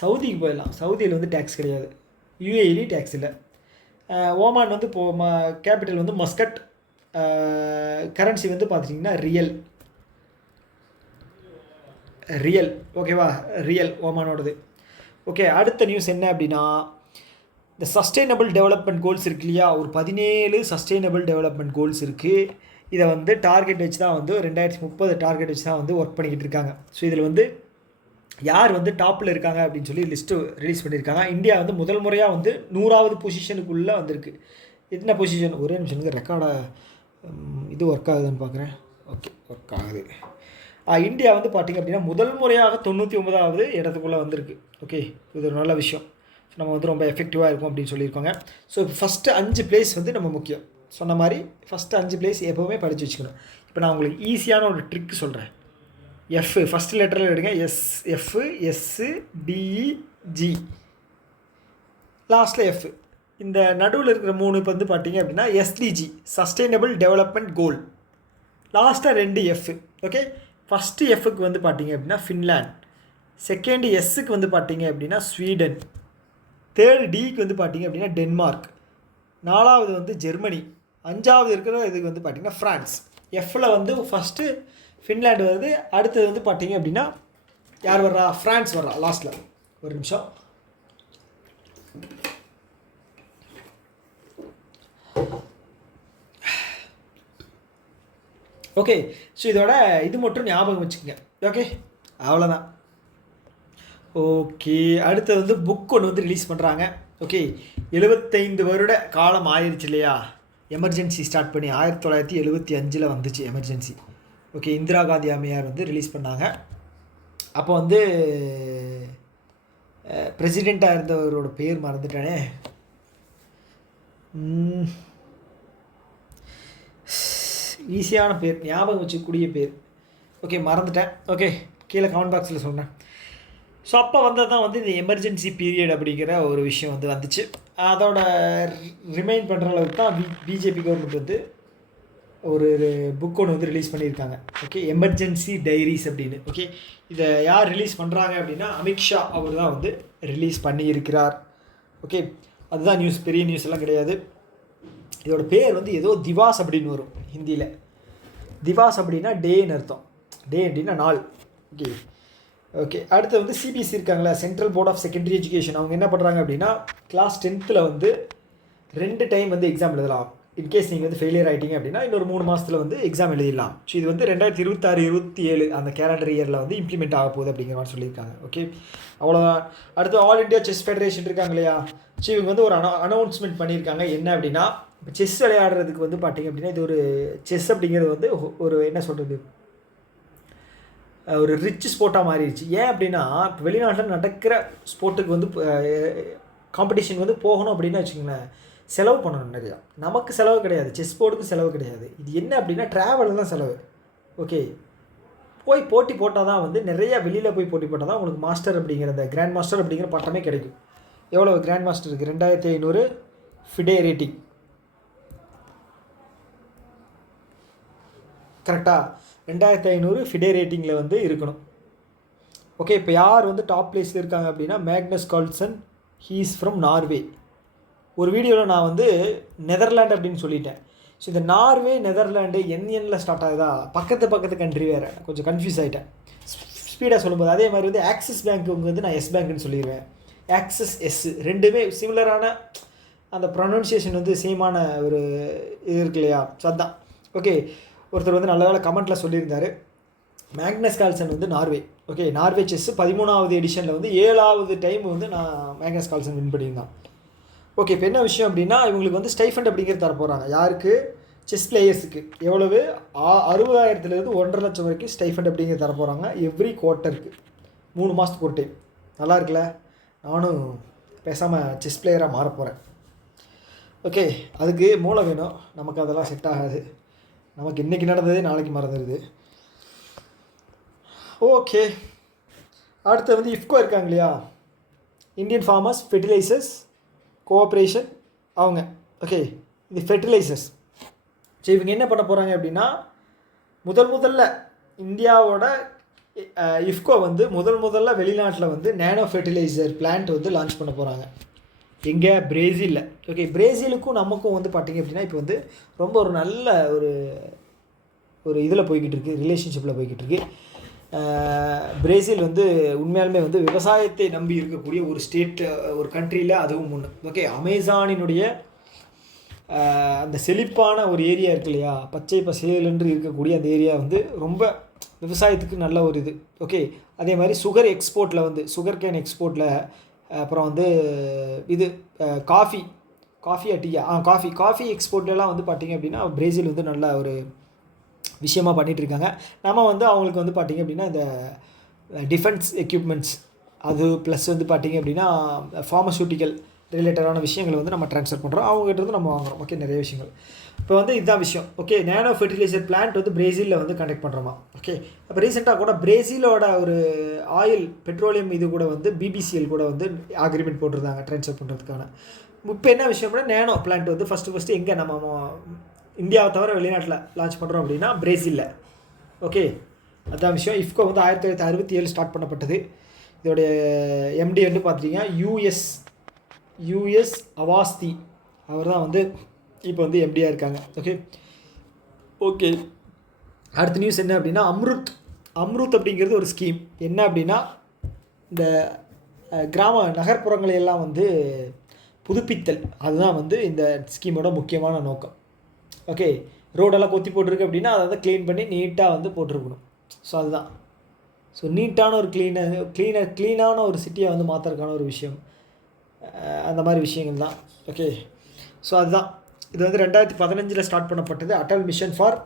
சவுதிக்கு போயிடலாம். சவுதியில் வந்து டேக்ஸ் கிடையாது, யூஏஇலையும் டேக்ஸ் இல்லை. ஓமான் வந்து கேபிட்டல் வந்து மஸ்கட். கரன்சி வந்து பார்த்துட்டிங்கன்னா ரியல். ஓகேவா? ரியல் ஓமானோடது. ஓகே, அடுத்த நியூஸ் என்ன அப்படின்னா இந்த சஸ்டெயினபிள் டெவலப்மெண்ட் கோல்ஸ் இருக்கு இல்லையா, ஒரு 17 சஸ்டெயினபிள் டெவலப்மெண்ட் கோல்ஸ் இருக்குது. இதை வந்து டார்கெட் வச்சு தான் வந்து 2030 டார்கெட் வச்சு தான் வந்து ஒர்க் பண்ணிக்கிட்டு இருக்காங்க. ஸோ இதில் வந்து யார் வந்து டாப்பில் இருக்காங்க அப்படின்னு சொல்லி லிஸ்ட்டு ரிலீஸ் பண்ணியிருக்காங்க. இந்தியா வந்து முதல் முறையாக வந்து 100வது பொசிஷனுக்குள்ளே வந்திருக்கு. என்ன பொசிஷன்? ஒரே நிமிஷம் ரெக்கார்டை இது ஒர்க் ஆகுதுன்னு பார்க்குறேன். ஓகே, ஒர்க் ஆகுது. இந்தியா வந்து பார்த்திங்க அப்படின்னா முதல் முறையாக 99வது இடத்துக்குள்ளே வந்திருக்கு. ஓகே, இது ஒரு நல்ல விஷயம். ஸோ நம்ம வந்து ரொம்ப எஃபெக்டிவாக இருக்கும் அப்படின்னு சொல்லியிருக்காங்க. ஸோ ஃபஸ்ட்டு 5 பிளேஸ் வந்து நம்ம முக்கியம். சொன்ன மாதிரி ஃபஸ்ட்டு 5 பிளேஸ் எப்போவுமே படித்து வச்சுக்கணும். இப்போ நான் உங்களுக்கு ஈஸியான ஒரு ட்ரிக் சொல்கிறேன். எஃப் ஃபஸ்ட்டு லெட்டரில் எடுங்க, எஃப் எஸ்ஸு டிஇஜி, லாஸ்ட்டில் எஃப். இந்த நடுவில் இருக்கிற 3 இப்போ வந்து பார்த்திங்க அப்படின்னா எஸ்டிஜி, சஸ்டெயினபிள் டெவலப்மெண்ட் கோல். லாஸ்ட்டாக 2 எஃப். ஓகே, ஃபஸ்ட்டு எஃப்க்கு வந்து பார்த்திங்க அப்படின்னா ஃபின்லாண்ட், செகண்ட் எஸ்ஸுக்கு வந்து பார்த்திங்க அப்படின்னா ஸ்வீடன், தேர்டு டிக்கு வந்து பார்த்திங்க அப்படின்னா டென்மார்க், 4வது வந்து ஜெர்மனி, 5வது இருக்கிற இதுக்கு வந்து பார்த்திங்கன்னா ஃப்ரான்ஸ். எஃப்பில் வந்து ஃபஸ்ட்டு ஃபின்லாண்டு வருது, அடுத்தது வந்து பார்த்திங்க அப்படின்னா யார் வர்றா? ஃப்ரான்ஸ் வர்றா லாஸ்ட்டில். ஒரு நிமிஷம். ஓகே, ஸோ இதோட இது மட்டும் ஞாபகம் வச்சுக்கோங்க. ஓகே, அவ்வளோதான். ஓகே, அடுத்தது வந்து புக் ஒன்று வந்து ரிலீஸ் பண்ணுறாங்க. ஓகே, 75 வருட காலம் ஆயிடுச்சு இல்லையா? எமர்ஜென்சி ஸ்டார்ட் பண்ணி 1975 வந்துச்சு எமர்ஜென்சி. ஓகே, இந்திரா காந்தி அம்மையார் வந்து ரிலீஸ் பண்ணாங்க. அப்போ வந்து பிரசிடெண்ட்டாக இருந்தவரோட பேர் மறந்துட்டானே. ஈஸியான பேர், ஞாபகம் வச்சுக்கூடிய பேர். ஓகே, மறந்துட்டேன். ஓகே, கீழே கமெண்ட் பாக்ஸில் சொல்கிறேன். ஸோ அப்போ வந்தது தான் வந்து இந்த எமர்ஜென்சி பீரியட் அப்படிங்கிற ஒரு விஷயம் வந்து வந்துச்சு. அதோட ரிமைண்ட் பண்ணுற அளவுக்கு தான் பிஜேபி கவர்மெண்ட் வந்து ஒரு புக் ஒன்று வந்து ரிலீஸ் பண்ணியிருக்காங்க. ஓகே, எமர்ஜென்சி டைரிஸ் அப்படின்னு. ஓகே, இதை யார் ரிலீஸ் பண்ணுறாங்க அப்படின்னா அமித்ஷா அவர் தான் வந்து ரிலீஸ் பண்ணியிருக்கிறார். ஓகே, அதுதான் நியூஸ், பெரிய நியூஸ் எல்லாம் கிடையாது. இதோட பேர் வந்து ஏதோ திவாஸ் அப்படின்னு வரும் ஹிந்தியில். திவாஸ் அப்படின்னா டேன்னு அர்த்தம். டே அப்படின்னா நாள். ஓகே ஓகே அடுத்து வந்து சிபிஎஸ்சி இருக்காங்களா, Central Board of Secondary Education. அவங்க என்ன பண்ணுறாங்க அப்படின்னா கிளாஸ் 10th வந்து 2 டைம் வந்து எக்ஸாம் எழுதலாம். இன்கேஸ் நீங்கள் வந்து ஃபெயிலியர் ஆகிட்டீங்க அப்படின்னா இன்னொரு 3 மாதத்தில் வந்து எக்ஸாம் எழுதிடலாம். ஸோ இது வந்து 2026-27 அந்த கேலண்டர் இயரில் வந்து இம்ப்ளிமெண்ட் ஆக போகுது அப்படிங்கிற மாதிரி சொல்லியிருக்காங்க. ஓகே, அவ்வளோதான். அடுத்து ஆல் இண்டியா செஸ் ஃபெடரேஷன் இருக்காங்க இல்லையா, ஸோ இவங்க வந்து ஒரு அனௌன்ஸ்மெண்ட் பண்ணியிருக்காங்க. என்ன அப்படின்னா இப்போ செஸ் விளையாடுறதுக்கு வந்து பார்த்தீங்க அப்படின்னா இது ஒரு செஸ் அப்படிங்கிறது வந்து ஒரு என்ன சொல்கிறது, ஒரு ரிச் ஸ்போர்ட்டாக மாறிடுச்சு. ஏன் அப்படின்னா இப்போ வெளிநாட்டில் நடக்கிற ஸ்போர்ட்டுக்கு வந்து காம்படிஷன் வந்து போகணும் அப்படின்னு வச்சுக்கோங்களேன், செலவு பண்ணணும் நிறையா. நமக்கு செலவு கிடையாது, செஸ் போர்டுக்கு செலவு கிடையாது. இது என்ன அப்படின்னா ட்ராவல் தான் செலவு. ஓகே, போய் போட்டி போட்டால் தான் வந்து நிறையா வெளியில் போய் போட்டி போட்டால் தான் உங்களுக்கு மாஸ்டர் அப்படிங்கிற அந்த கிராண்ட் மாஸ்டர் அப்படிங்கிற பட்டமே கிடைக்கும். எவ்வளோ கிராண்ட் மாஸ்டர் இருக்குது? 2500 ஃபிடே ரேட்டிங். கரெக்டாக 2500 ஃபிடே ரேட்டிங்கில் வந்து இருக்கணும். ஓகே, இப்போ யார் வந்து டாப் பிளேஸில் இருக்காங்க அப்படின்னா Magnus Carlsen, he's from Norway. ஒரு வீடியோவில் நான் வந்து நெதர்லாண்டு அப்படின்னு சொல்லிட்டேன். ஸோ இந்த நார்வே நெதர்லாண்டு என்என்ல ஸ்டார்ட் ஆகுதா, பக்கத்து கண்ட்ரி வேறு, கொஞ்சம் கன்ஃபியூஸ் ஆகிட்டேன் ஸ்பீடாக சொல்லும்போது. அதே மாதிரி வந்து ஆக்சிஸ் பேங்க்கு வந்து நான் எஸ் பேங்க்குன்னு சொல்லிடுவேன். ஆக்சிஸ் எஸ் ரெண்டுமே சிமிலரான அந்த ப்ரொனன்சியேஷன் வந்து சேமான ஒரு இது இருக்கு இல்லையா, ஸோ அதுதான். ஓகே, ஒருத்தர் வந்து நல்ல வேலை கமெண்ட்டில் சொல்லியிருந்தார், மேக்னஸ் கார்ல்சன் வந்து நார்வே. ஓகே, நார்வே செஸ் 13வது எடிஷனில் வந்து 7வது டைம் வந்து நான் மேக்னஸ் கார்ல்சன் வின் பண்ணியிருந்தான். ஓகே, இப்போ என்ன விஷயம் அப்படின்னா இவங்களுக்கு வந்து ஸ்டைஃபண்ட் அப்படிங்கிறது தர போகிறாங்க. யாருக்கு? செஸ் பிளேயர்ஸுக்கு. எவ்வளவு? 60,000 1.5 லட்சம் வரைக்கும் ஸ்டைஃபண்ட் அப்படிங்கிறது தர போகிறாங்க எவ்ரி குவார்ட்டருக்கு, 3 மாதத்துக்கு ஒரு டைம். நல்லா இருக்குல்ல? நானும் பேசாமல் செஸ் பிளேயராக மாற போகிறேன். ஓகே, அதுக்கு மூளை வேணும், நமக்கு அதெல்லாம் செட் ஆகாது. நமக்கு இன்றைக்கி நடந்ததே நாளைக்கு மறந்துடுது. ஓகே, அடுத்து வந்து இஃப்கோ இருக்காங்க இல்லையா, இந்தியன் ஃபார்மர்ஸ் ஃபெர்டிலைசர்ஸ் கோஆப்ரேஷன் அவங்க. ஓகே, இது ஃபெர்டிலைசர்ஸ். ஸோ இவங்க என்ன பண்ண போகிறாங்க அப்படின்னா முதல்ல இந்தியாவோட இஃப்கோ வந்து முதல்ல வெளிநாட்டில் வந்து நேனோ ஃபெர்டிலைசர் பிளான்ட் வந்து லான்ச் பண்ண போகிறாங்க. எங்கே? பிரேசிலில். ஓகே, பிரேசிலுக்கும் நமக்கும் வந்து பார்த்திங்க அப்படின்னா இப்போ வந்து ரொம்ப ஒரு நல்ல ஒரு இதில் போய்கிட்டு இருக்குது, ரிலேஷன்ஷிப்பில் போய்கிட்டு இருக்குது. பிரேசில் வந்து உண்மையாலுமே வந்து விவசாயத்தை நம்பி இருக்கக்கூடிய ஒரு ஸ்டேட், ஒரு கண்ட்ரியில் அதுவும் ஒன்று. ஓகே, அமேசானினுடைய அந்த செழிப்பான ஒரு ஏரியா இருக்கு இல்லையா, பச்சை பசேல் என்று இருக்கக்கூடிய அந்த ஏரியா வந்து ரொம்ப விவசாயத்துக்கு நல்ல ஒரு இது. ஓகே, அதே மாதிரி சுகர் எக்ஸ்போர்ட்டில் வந்து சுகர் கேன் எக்ஸ்போர்ட்டில், அப்புறம் வந்து இது காஃபியா டீயா காஃபி எக்ஸ்போர்ட்லாம் வந்து பார்த்திங்க அப்படின்னா பிரேசில் வந்து நல்ல ஒரு விஷயமாக பண்ணிகிட்டு இருக்காங்க. நம்ம வந்து அவங்களுக்கு வந்து பார்த்திங்க அப்படின்னா இந்த டிஃபென்ஸ் எக்யூப்மெண்ட்ஸ் அது ப்ளஸ் வந்து பார்த்திங்க அப்படின்னா ஃபார்மசூட்டிக்கல் ரிலேட்டடான விஷயங்களை வந்து நம்ம ட்ரான்ஸ்ஃபர் பண்ணுறோம், அவங்ககிட்ட வந்து நம்ம வாங்குகிறோம். ஓகே, நிறைய விஷயங்கள். இப்போ வந்து இதுதான் விஷயம். ஓகே, நேனோ ஃபெர்டிலைசர் பிளான்ட் வந்து பிரேசிலில் வந்து கண்டக்ட் பண்ணுறோமா. ஓகே, அப்போ ரீசெண்டாக கூட பிரேசிலோட ஒரு ஆயில் பெட்ரோலியம் இது கூட வந்து பிபிசிஎல் கூட வந்து அக்ரிமெண்ட் போட்டிருந்தாங்க ட்ரான்ஸ்ஃபர் பண்ணுறதுக்கான. இப்போ என்ன விஷயம் அப்படின்னா நேனோ பிளான்ட் வந்து ஃபஸ்ட்டு எங்கே நம்ம இந்தியாவை தவிர வெளிநாட்டில் லான்ச் பண்ணுறோம் அப்படின்னா பிரேசிலில். ஓகே, அதுதான் விஷயம். இஃப்கோ வந்து 1967 ஸ்டார்ட் பண்ணப்பட்டது. இதோடைய எம்டி வந்து பார்த்துட்டிங்கன்னா யூஎஸ் அவாஸ்தி, அவர் தான் வந்து இப்போ வந்து எம்டியாக இருக்காங்க. ஓகே அடுத்த நியூஸ் என்ன அப்படின்னா அம்ருத் அப்படிங்கிறது ஒரு ஸ்கீம். என்ன அப்படின்னா இந்த நகர்ப்புறங்களை எல்லாம் வந்து புதுப்பித்தல், அதுதான் வந்து இந்த ஸ்கீமோட முக்கியமான நோக்கம். ஓகே, ரோடெல்லாம் கொத்தி போட்டிருக்கு அப்படின்னா அதை வந்து க்ளீன் பண்ணி நீட்டாக வந்து போட்டிருக்கணும். ஸோ அதுதான். ஸோ நீட்டான ஒரு க்ளீனான ஒரு சிட்டியை வந்து மாற்றுறதுக்கான ஒரு விஷயம், அந்த மாதிரி விஷயங்கள் தான். ஓகே, ஸோ அதுதான் இது வந்து 2015 ஸ்டார்ட் பண்ணப்பட்டது. Atal mission for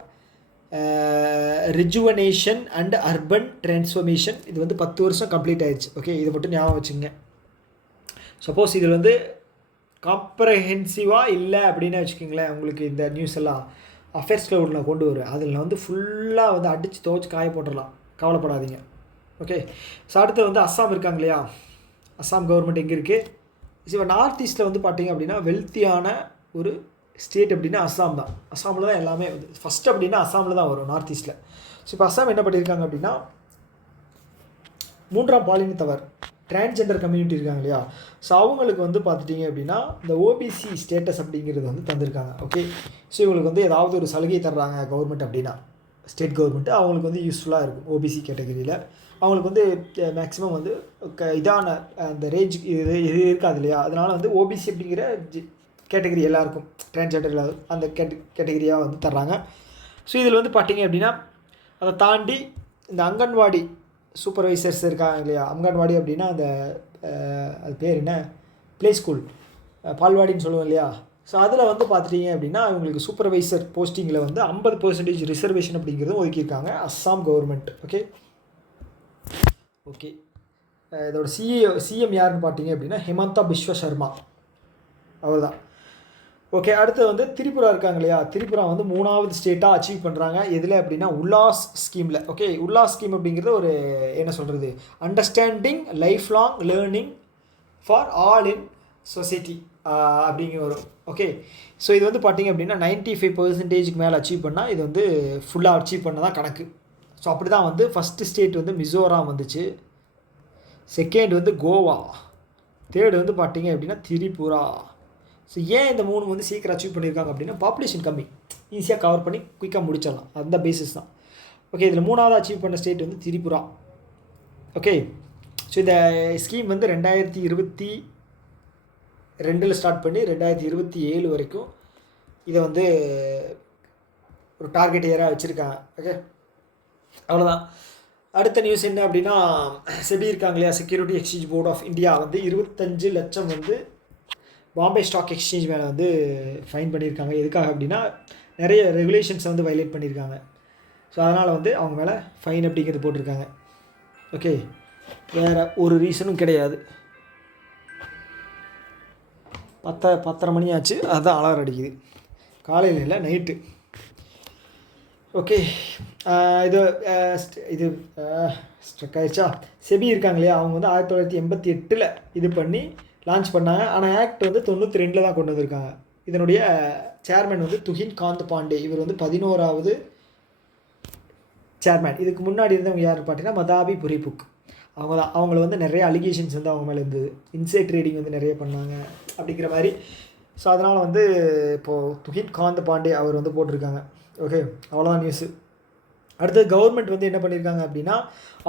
rejuvenation and urban transformation. இது வந்து 10 வருஷம் கம்ப்ளீட் ஆயிடுச்சு. ஓகே, இதை மட்டும் ஞாபகம் வச்சுங்க. சப்போஸ் இதில் வந்து காம்ப்ரஹென்சிவாக இல்லை அப்படின்னு வச்சுக்கிங்களேன், உங்களுக்கு இந்த நியூஸ் எல்லாம் அஃபேர்ஸ் க்ளவுடில் கொண்டு வரும். அதில் வந்து ஃபுல்லாக வந்து அடித்து துவச்சி காய போட்டுடலாம், கவலைப்படாதீங்க. ஓகே, ஸோ அடுத்து வந்து அஸ்ஸாம் இருக்காங்க இல்லையா, அஸ்ஸாம் கவர்மெண்ட் எங்கே இருக்குது? இப்போ நார்த் ஈஸ்ட்டில் வந்து பார்த்திங்க அப்படின்னா வெல்த்தியான ஒரு ஸ்டேட் அப்படின்னா அஸ்ஸாம் தான். அஸ்ஸாமில் தான் எல்லாமே வந்து ஃபஸ்ட்டு அப்படின்னா அஸ்ஸாமில் தான் வரும் நார்த் ஈஸ்ட்டில். ஸோ இப்போ அஸ்ஸாம் என்ன பண்ணியிருக்காங்க அப்படின்னா, 3ஆம் பாலினத்தவர் டிரான்ஸ்ஜெண்டர் கம்யூனிட்டி இருக்காங்க இல்லையா, ஸோ அவங்களுக்கு வந்து பார்த்துட்டிங்க அப்படின்னா இந்த ஓபிசி ஸ்டேட்டஸ் அப்படிங்கிறது வந்து தந்திருக்காங்க. ஓகே, ஸோ இவங்களுக்கு வந்து ஏதாவது ஒரு சலுகை தர்றாங்க கவர்மெண்ட் அப்படின்னா, ஸ்டேட் கவர்மெண்ட்டு அவங்களுக்கு வந்து யூஸ்ஃபுல்லாக இருக்கும். ஓபிசி கேட்டகரியில் அவங்களுக்கு வந்து மேக்ஸிமம் வந்து இதான அந்த ரேஞ்ச் இது இருக்காது இல்லையா, அதனால் வந்து ஓபிசி அப்படிங்கிற கேட்டகரி எல்லாருக்கும் டிரான்ஸ்ஜெண்டர் அந்த கேட்டகரியாக வந்து தர்றாங்க. ஸோ இதில் வந்து பார்த்திங்க அப்படின்னா அதை தாண்டி இந்த அங்கன்வாடி சூப்பர்வைசர்ஸ் இருக்காங்க இல்லையா, அங்கன்வாடி அப்படின்னா அந்த அது பேர் என்ன, ப்ளே ஸ்கூல், பால்வாடின்னு சொல்லுவோம் இல்லையா. ஸோ அதில் வந்து பார்த்துட்டிங்க அப்படின்னா இவங்களுக்கு சூப்பர்வைசர் போஸ்டிங்கில் வந்து 50% ரிசர்வேஷன் அப்படிங்கிறதும் ஒதுக்கியிருக்காங்க அஸ்ஸாம் கவர்மெண்ட். ஓகே ஓகே இதோட சிஎம் யாருன்னு பார்த்தீங்க அப்படின்னா ஹிமந்தா பிஸ்வ சர்மா, அவர் தான். ஓகே, அடுத்து வந்து திரிபுரா இருக்காங்க இல்லையா, திரிபுரா வந்து 3வது ஸ்டேட்டாக அச்சீவ் பண்ணுறாங்க. எதில் அப்படின்னா உல்லாஸ் ஸ்கீமில். ஓகே, உல்லாஸ் ஸ்கீம் அப்படிங்கிறது ஒரு என்ன சொல்கிறது, understanding life long learning for all in society அப்படிங்கிற வரும். ஓகே, ஸோ இது வந்து பார்த்திங்க அப்படின்னா 95% மேலே அச்சீவ் பண்ணால் இது வந்து ஃபுல்லாக அச்சீவ் பண்ண தான் கணக்கு. ஸோ அப்படி தான் வந்து ஃபஸ்ட்டு ஸ்டேட் வந்து மிசோராம் வந்துச்சு, செகண்ட் வந்து கோவா, தேர்டு வந்து பார்த்திங்க அப்படின்னா திரிபுரா. ஸோ ஏன் இந்த 3 வந்து சீக்கிரம் அச்சீவ் பண்ணியிருக்காங்க அப்படின்னா பாப்புலேஷன் கம்மி, ஈஸியாக கவர் பண்ணி குயிக்காக முடிச்சிடலாம், அந்த பேசிஸ் தான். ஓகே, இதில் 3வது அச்சீவ் பண்ண ஸ்டேட் வந்து திரிபுரா. ஓகே, ஸோ இந்த ஸ்கீம் வந்து 2022 ஸ்டார்ட் பண்ணி 2027 வரைக்கும் இதை வந்து ஒரு டார்கெட் இயராக வச்சுருக்காங்க. ஓகே, அவ்வளோதான். அடுத்த நியூஸ் என்ன அப்படின்னா, செபி இருக்காங்க இல்லையா, Security Exchange Board of India வந்து 25 லட்சம் வந்து பாம்பே ஸ்டாக் எக்ஸ்சேஞ்ச் மேலே வந்து ஃபைன் பண்ணியிருக்காங்க. எதுக்காக அப்படின்னா நிறைய ரெகுலேஷன்ஸை வந்து வயலேட் பண்ணியிருக்காங்க. ஸோ அதனால் வந்து அவங்க மேலே ஃபைன் அப்படிங்கிறது போட்டிருக்காங்க. ஓகே, வேறு ஒரு ரீசனும் கிடையாது. 10:30 மணி ஆச்சு, அதுதான் அலாரம் அடிக்குது, காலையில் இல்லை நைட்டு. ஓகே, இது ஸ்ட்ரக் ஆயிடுச்சா. செபி இருக்காங்க இல்லையா, அவங்க வந்து 1988 இது பண்ணி லான்ச் பண்ணாங்க. ஆனால் ஆக்ட் வந்து 92 தான் கொண்டு வந்திருக்காங்க. இதனுடைய சேர்மேன் வந்து துஹின் காந்த் பாண்டே, இவர் வந்து 11வது சேர்மேன். இதுக்கு முன்னாடி இருந்தவங்க யார் பார்த்தீங்கன்னா மதாபி புரிபுக், அவங்க தான். அவங்கள வந்து நிறைய அலிகேஷன்ஸ் வந்து அவங்க மேலே இருந்தது, இன்சைட் ட்ரேடிங் வந்து நிறைய பண்ணாங்க அப்படிங்கிற மாதிரி. ஸோ அதனால் வந்து இப்போது துஹின் காந்த் பாண்டே அவர் வந்து போட்டிருக்காங்க. ஓகே, அவ்வளோதான் நியூஸு. அடுத்தது கவர்மெண்ட் வந்து என்ன பண்ணியிருக்காங்க அப்படின்னா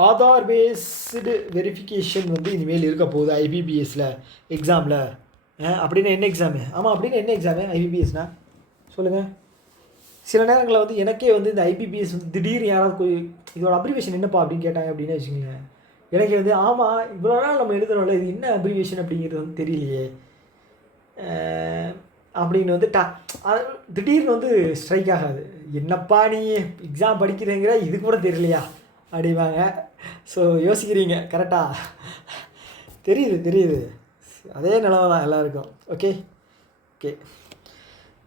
ஆதார் பேஸ்டு வெரிஃபிகேஷன் வந்து இனிமேல் இருக்க போகுது ஐபிபிஎஸ்சில் எக்ஸாமில். அப்படின்னா என்ன எக்ஸாமு? ஆமாம், அப்படின்னா என்ன எக்ஸாமு ஐபிபிஎஸ்னா சொல்லுங்கள். சில நேரங்களில் வந்து எனக்கே வந்து இந்த ஐபிபிஎஸ் வந்து திடீர்னு யாராவது இதோட அப்ரிவேஷன் என்னப்பா அப்படின்னு கேட்டாங்க அப்படின்னு வச்சுக்கோங்க, எனக்கு வந்து ஆமாம் இவ்வளோ நாள் நம்ம எழுதுறோம்ல, இது என்ன அப்ரிவேஷன் அப்படிங்கிறது வந்து தெரியலையே அப்படின்னு வந்து திடீர்னு வந்து ஸ்ட்ரைக் ஆகாது. என்னப்பா நீ எக்ஸாம் படிக்கிறேங்கிற இது கூட தெரியலையா அப்படிவாங்க. ஸோ யோசிக்கிறீங்க, கரெக்டாக தெரியுது, அதே நிலமை தான் எல்லாருக்கும். ஓகே ஓகே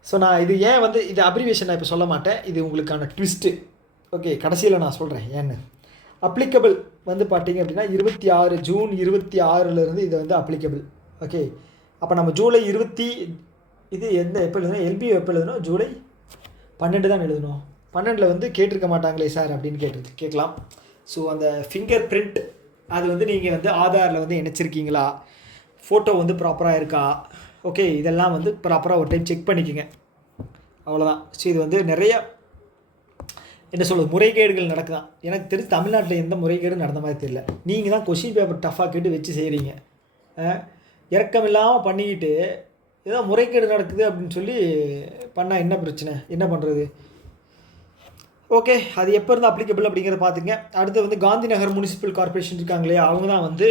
ஸோ நான் இது ஏன் வந்து இது அப்ரிவேஷன் நான் இப்போ சொல்ல மாட்டேன், இது உங்களுக்கான ட்விஸ்ட்டு. ஓகே, கடைசியில் நான் சொல்கிறேன் ஏன்னு. அப்ளிகபிள் வந்து பார்த்தீங்க அப்படின்னா 26 ஜூன் 26 இதை வந்து அப்ளிகபிள். ஓகே, அப்போ நம்ம ஜூலை 20 இது எப்போ எழுதணும், எல்பிஓ எப்போ எழுதணும், ஜூலை 12 தான் எழுதணும். 12 வந்து கேட்டிருக்க மாட்டாங்களே சார் அப்படின்னு கேட்கலாம். ஸோ அந்த ஃபிங்கர் பிரிண்ட் அது வந்து நீங்கள் வந்து ஆதாரில் வந்து இணைச்சிருக்கீங்களா, ஃபோட்டோ வந்து ப்ராப்பராக இருக்கா, ஓகே இதெல்லாம் வந்து ப்ராப்பராக ஒரு டைம் செக் பண்ணிக்கோங்க, அவ்வளோதான். ஸோ இது வந்து நிறைய என்ன சொல்கிறது முறைகேடுகள் நடக்குதான். எனக்கு தெரிஞ்சு தமிழ்நாட்டில் எந்த முறைகேடும் நடந்த மாதிரி தெரியல. நீங்கள் தான் கொஷின் பேப்பர் டஃப்பாக கேட்டு வச்சு செய்கிறீங்க, இறக்கம் இல்லாமல் பண்ணிக்கிட்டு ஏதோ முறைகேடு நடக்குது அப்படின்னு சொல்லி பண்ணால் என்ன பிரச்சனை, என்ன பண்ணுறது? ஓகே, அது எப்போ இருந்து அப்ளிகபிள் அப்படிங்கிறத பார்த்துங்க. அடுத்து வந்து காந்தி நகர் முனிசிபல் கார்பரேஷன் இருக்காங்க இல்லையா, அவங்க தான் வந்து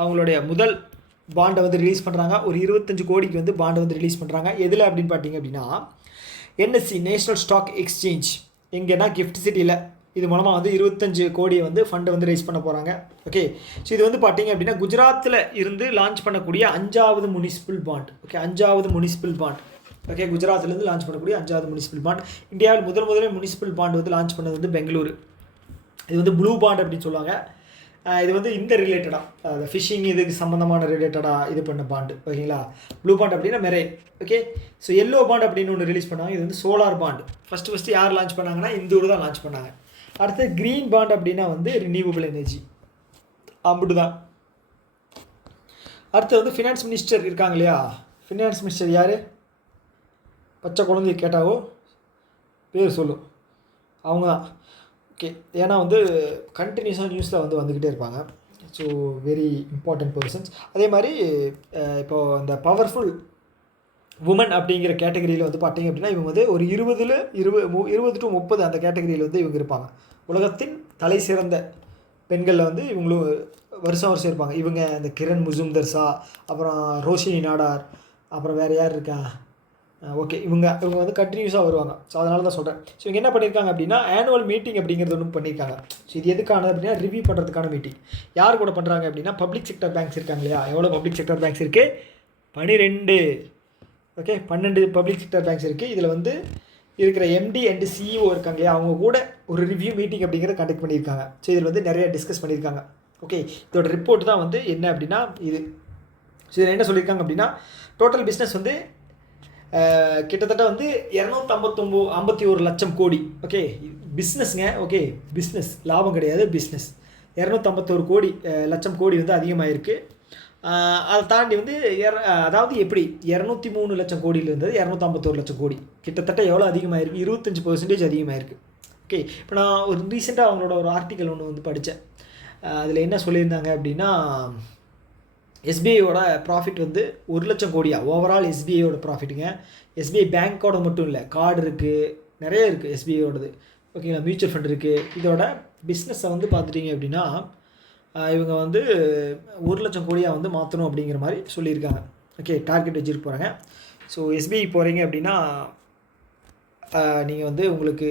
அவங்களுடைய முதல் பாண்டை வந்து ரிலீஸ் பண்ணுறாங்க. ஒரு 25 கோடிக்கு வந்து பாண்டை வந்து ரிலீஸ் பண்ணுறாங்க. எதில் அப்படின்னு பார்த்தீங்க அப்படின்னா என்எஸ்சி நேஷ்னல் ஸ்டாக் எக்ஸ்சேஞ்ச் எங்கன்னா கிஃப்ட் சிட்டியில் இது மூலமாக வந்து 25 கோடியை வந்து ஃபண்டை வந்து ரைஸ் பண்ண போகிறாங்க. ஓகே, ஸோ இது வந்து பார்த்தீங்க அப்படின்னா குஜராத்தில் இருந்து லான்ச் பண்ணக்கூடிய 5வது முனிசிபல் பாண்ட். ஓகே, 5வது முனிசிபல் பாண்ட். ஓகே, குஜராத்லேருந்து லான்ச் பண்ணக்கூடிய 5வது முனிசிபல் பாண்ட். இந்தியாவில் முதலே முனிசிபல் பாண்ட் வந்து லான்ச் பண்ணது வந்து பெங்களூரு. இது வந்து ப்ளூ பாண்ட் அப்படின்னு சொல்லுவாங்க. இது வந்து இந்த ரிலேட்டடாக அந்த ஃபிஷிங் இதுக்கு சம்மந்தமான ரிலேட்டடாக இது பண்ண பாண்டு. ஓகேங்களா, ப்ளூ பாண்ட் அப்படின்னா marine. Okay, so yellow bond அப்படின்னு ஒன்று ரிலீஸ் பண்ணாங்க. இது வந்து சோலார் பாண்ட். ஃபஸ்ட்டு யார் லான்ச் பண்ணாங்கன்னா இந்தூர் தான் லான்ச் பண்ணாங்க. அடுத்து க்ரீன் பாண்ட் அப்படின்னா வந்து ரினியூவபிள் எனர்ஜி. அப்படி தான். அடுத்து வந்து ஃபினான்ஸ் மினிஸ்டர் இருக்காங்க இல்லையா, ஃபினான்ஸ் மினிஸ்டர் யார்? பச்சை குழந்தைய கேட்டாவோ பேர் சொல்லும், அவங்க தான். ஓகே, ஏன்னா வந்து கண்டினியூஸாக நியூஸில் வந்து வந்துக்கிட்டே இருப்பாங்க. So very important persons. அதே மாதிரி இப்போது இந்த பவர்ஃபுல் உமன் அப்படிங்கிற கேட்டகரியில் வந்து பார்த்தீங்க அப்படின்னா இவங்க வந்து ஒரு 20 to 30 அந்த கேட்டகரியில் வந்து இவங்க இருப்பாங்க. உலகத்தின் தலை சிறந்த பெண்களில் வந்து இவங்களும் வருஷம் இருப்பாங்க. இவங்க இந்த கிரண் முசும்தர் ஷா, அப்புறம் ரோஷினி நாடார், அப்புறம் வேறு யார் இருக்கா? ஓகே, இவங்க வந்து கண்டினியூஸாக வருவாங்க. ஸோ அதனால தான் சொல்கிறேன். ஸோ இவங்க என்ன பண்ணியிருக்காங்க அப்படின்னா ஆனுவல் மீட்டிங் அப்படிங்கிறது ஒன்றும் பண்ணியிருக்காங்க. ஸோ இது எதுக்கானது அப்படின்னா ரிவ்யூ பண்ணுறதுக்கான மீட்டிங். யார் கூட பண்ணுறாங்க அப்படின்னா பப்ளிக் செக்டர் பேங்க்ஸ் இருக்காங்க இல்லையா, எவ்வளோ பப்ளிக் செக்டர் பேங்க்ஸ் இருக்குது? 12. ஓகே, 12 பப்ளிக் செக்டர் பேங்க்ஸ் இருக்குது. இதில் வந்து இருக்கிற எம்டி அண்ட் சிஇஓ இருக்காங்க இல்லையா, அவங்க கூட ஒரு ரிவ்யூ மீட்டிங் அப்படிங்கிறத கண்டக்ட் பண்ணியிருக்காங்க. ஸோ இதில் வந்து நிறைய டிஸ்கஸ் பண்ணியிருக்காங்க. ஓகே, இதோட ரிப்போர்ட் தான் வந்து என்ன அப்படின்னா இது. ஸோ இதில் என்ன சொல்லியிருக்காங்க அப்படின்னா டோட்டல் பிஸ்னஸ் வந்து கிட்டத்தட்ட வந்து 251 லட்சம் கோடி. ஓகே, பிஸ்னஸ்ங்க. ஓகே, பிஸ்னஸ், லாபம் கிடையாது, பிஸ்னஸ். 251 கோடி லட்சம் கோடி வந்து அதிகமாகிருக்கு. அதை தாண்டி வந்து அதாவது எப்படி 203 லட்சம் கோடியில் இருந்தது 251 லட்சம் கோடி. கிட்டத்தட்ட எவ்வளோ அதிகமாகிருக்கு? 25% அதிகமாகிருக்கு. ஓகே, இப்போ நான் ஒரு ரீசெண்டாக அவங்களோட ஒரு ஆர்டிக்கல் ஒன்று வந்து படித்தேன். அதில் என்ன சொல்லியிருந்தாங்க அப்படின்னா எஸ்பிஐயோட ப்ராஃபிட் வந்து 1 லட்சம் கோடியா ஓவரால் எஸ்பிஐயோட ப்ராஃபிட்டுங்க. எஸ்பிஐ பேங்க்கோட மட்டும் இல்லை, கார்டு இருக்குது, நிறைய இருக்குது எஸ்பிஐயோடது. ஓகேங்களா, மியூச்சுவல் ஃபண்ட் இருக்குது. இதோட பிஸ்னஸை வந்து பார்த்துட்டிங்க அப்படின்னா இவங்க வந்து 1 லட்சம் கோடியாக வந்து மாற்றணும் அப்படிங்கிற மாதிரி சொல்லியிருக்காங்க. ஓகே, டார்கெட் வச்சுட்டு போகிறாங்க. ஸோ எஸ்பிஐ போகிறீங்க அப்படின்னா நீங்கள் வந்து உங்களுக்கு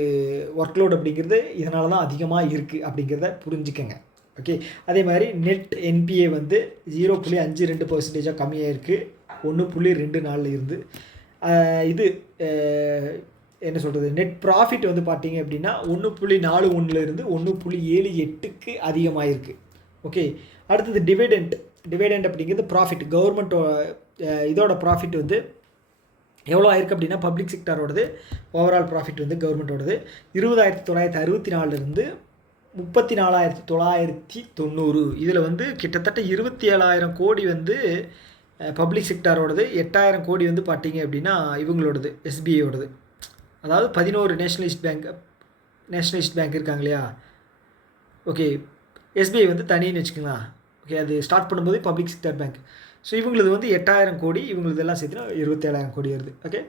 ஒர்க்லோட் அப்படிங்கிறது இதனால தான் அதிகமாக இருக்குது அப்படிங்கிறத புரிஞ்சுக்கங்க. ஓகே, அதே மாதிரி நெட் என்பிஏ வந்து 0.52% கம்மியாக இருக்குது 1.24 இருந்து. இது என்ன சொல்கிறது, நெட் ப்ராஃபிட் வந்து பார்த்தீங்க அப்படின்னா 1.41 இருந்து 1.78க்கு அதிகமாக இருக்குது. ஓகே, அடுத்தது டிவிடெண்ட் அப்படிங்கிறது ப்ராஃபிட். கவர்மெண்ட் இதோட ப்ராஃபிட் வந்து எவ்வளோ ஆயிருக்கு அப்படின்னா பப்ளிக் செக்டரோடது ஓவரால் ப்ராஃபிட் வந்து கவர்மெண்ட்டோடது 20,964 இருந்து 34,990. இதில் வந்து கிட்டத்தட்ட 27,000 கோடி வந்து பப்ளிக் செக்டாரோடது, 8,000 கோடி வந்து பார்த்தீங்க அப்படின்னா இவங்களோடது எஸ்பிஐயோடது. அதாவது 11 நேஷ்னலிஸ்ட் பேங்க் இருக்காங்க இல்லையா. ஓகே, எஸ்பிஐ வந்து தனின்னு வச்சுக்கலாம். ஓகே, அது ஸ்டார்ட் பண்ணும்போது பப்ளிக் செக்டர் பேங்க். ஸோ இவங்களது வந்து 8,000 கோடி, இவங்களதெல்லாம் சேர்த்துனா 27,000 கோடி வருது. ஓகே,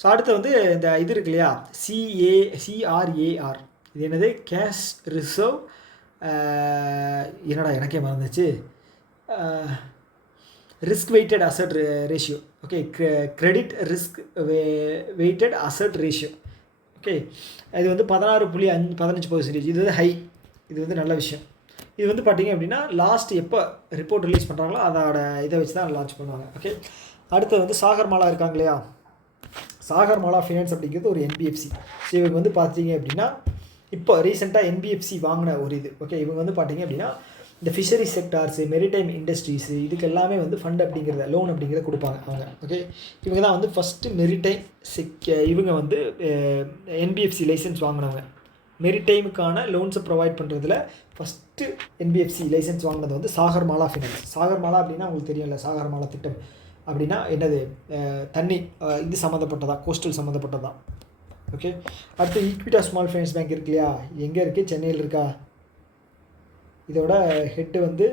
ஸோ அடுத்து வந்து இந்த இது இருக்கு இல்லையா, CRAR. இது என்னது? கேஷ் ரிசர்வ், என்னடா எனக்கே மறந்துச்சு, risk weighted asset ratio. Okay, credit risk weighted asset ratio. Okay, இது வந்து 16.15%. இது வந்து ஹை, இது வந்து நல்ல விஷயம். இது வந்து பார்த்திங்க அப்படின்னா லாஸ்ட் எப்போ ரிப்போர்ட் ரிலீஸ் பண்ணுறாங்களோ அதோட இதை வச்சு தான் லான்ச் பண்ணுவாங்க. ஓகே, அடுத்து வந்து சாகர்மாலா இருக்காங்க இல்லையா, சாகர்மாலா ஃபினான்ஸ் அப்படிங்கிறது ஒரு என்பிஎஃப்சி. ஸோ இவங்க வந்து பார்த்தீங்க அப்படின்னா இப்போ ரீசெண்டாக என்பிஎஃப்சி வாங்கின ஒரு இது. ஓகே, இவங்க வந்து பார்த்தீங்க அப்படின்னா இந்த ஃபிஷரி செக்டார்ஸு, மெரிடைம் இண்டஸ்ட்ரீஸு, இதுக்கு எல்லாமே வந்து ஃபண்ட் அப்படிங்கிறத, லோன் அப்படிங்கிறத கொடுப்பாங்க அவங்க. ஓகே, இவங்க தான் வந்து ஃபஸ்ட்டு மெரிடைம் இவங்க வந்து என்பிஎஃப்சி லைசன்ஸ் வாங்கினவங்க. மெரிடைமுக்கான லோன்ஸை ப்ரொவைட் பண்ணுறதுல ஃபஸ்ட்டு என்பிஎஃப்சி லைசன்ஸ் வாங்கினது வந்து சாகர்மாலா ஃபினான்ஸ். சாகர்மாலா அப்படின்னா உங்களுக்கு தெரியும்ல, சாகர்மாலா திட்டம் அப்படின்னா என்னது, தண்ணி இது சம்மந்தப்பட்டதா, கோஸ்டல் சம்மந்தப்பட்டதான். ஓகே, அடுத்து ஈக்விட்டா ஸ்மால் ஃபைனான்ஸ் பேங்க் இருக்கு இல்லையா, எங்கே இருக்குது? சென்னையில் இருக்கா. இதோட ஹெட்டு வந்து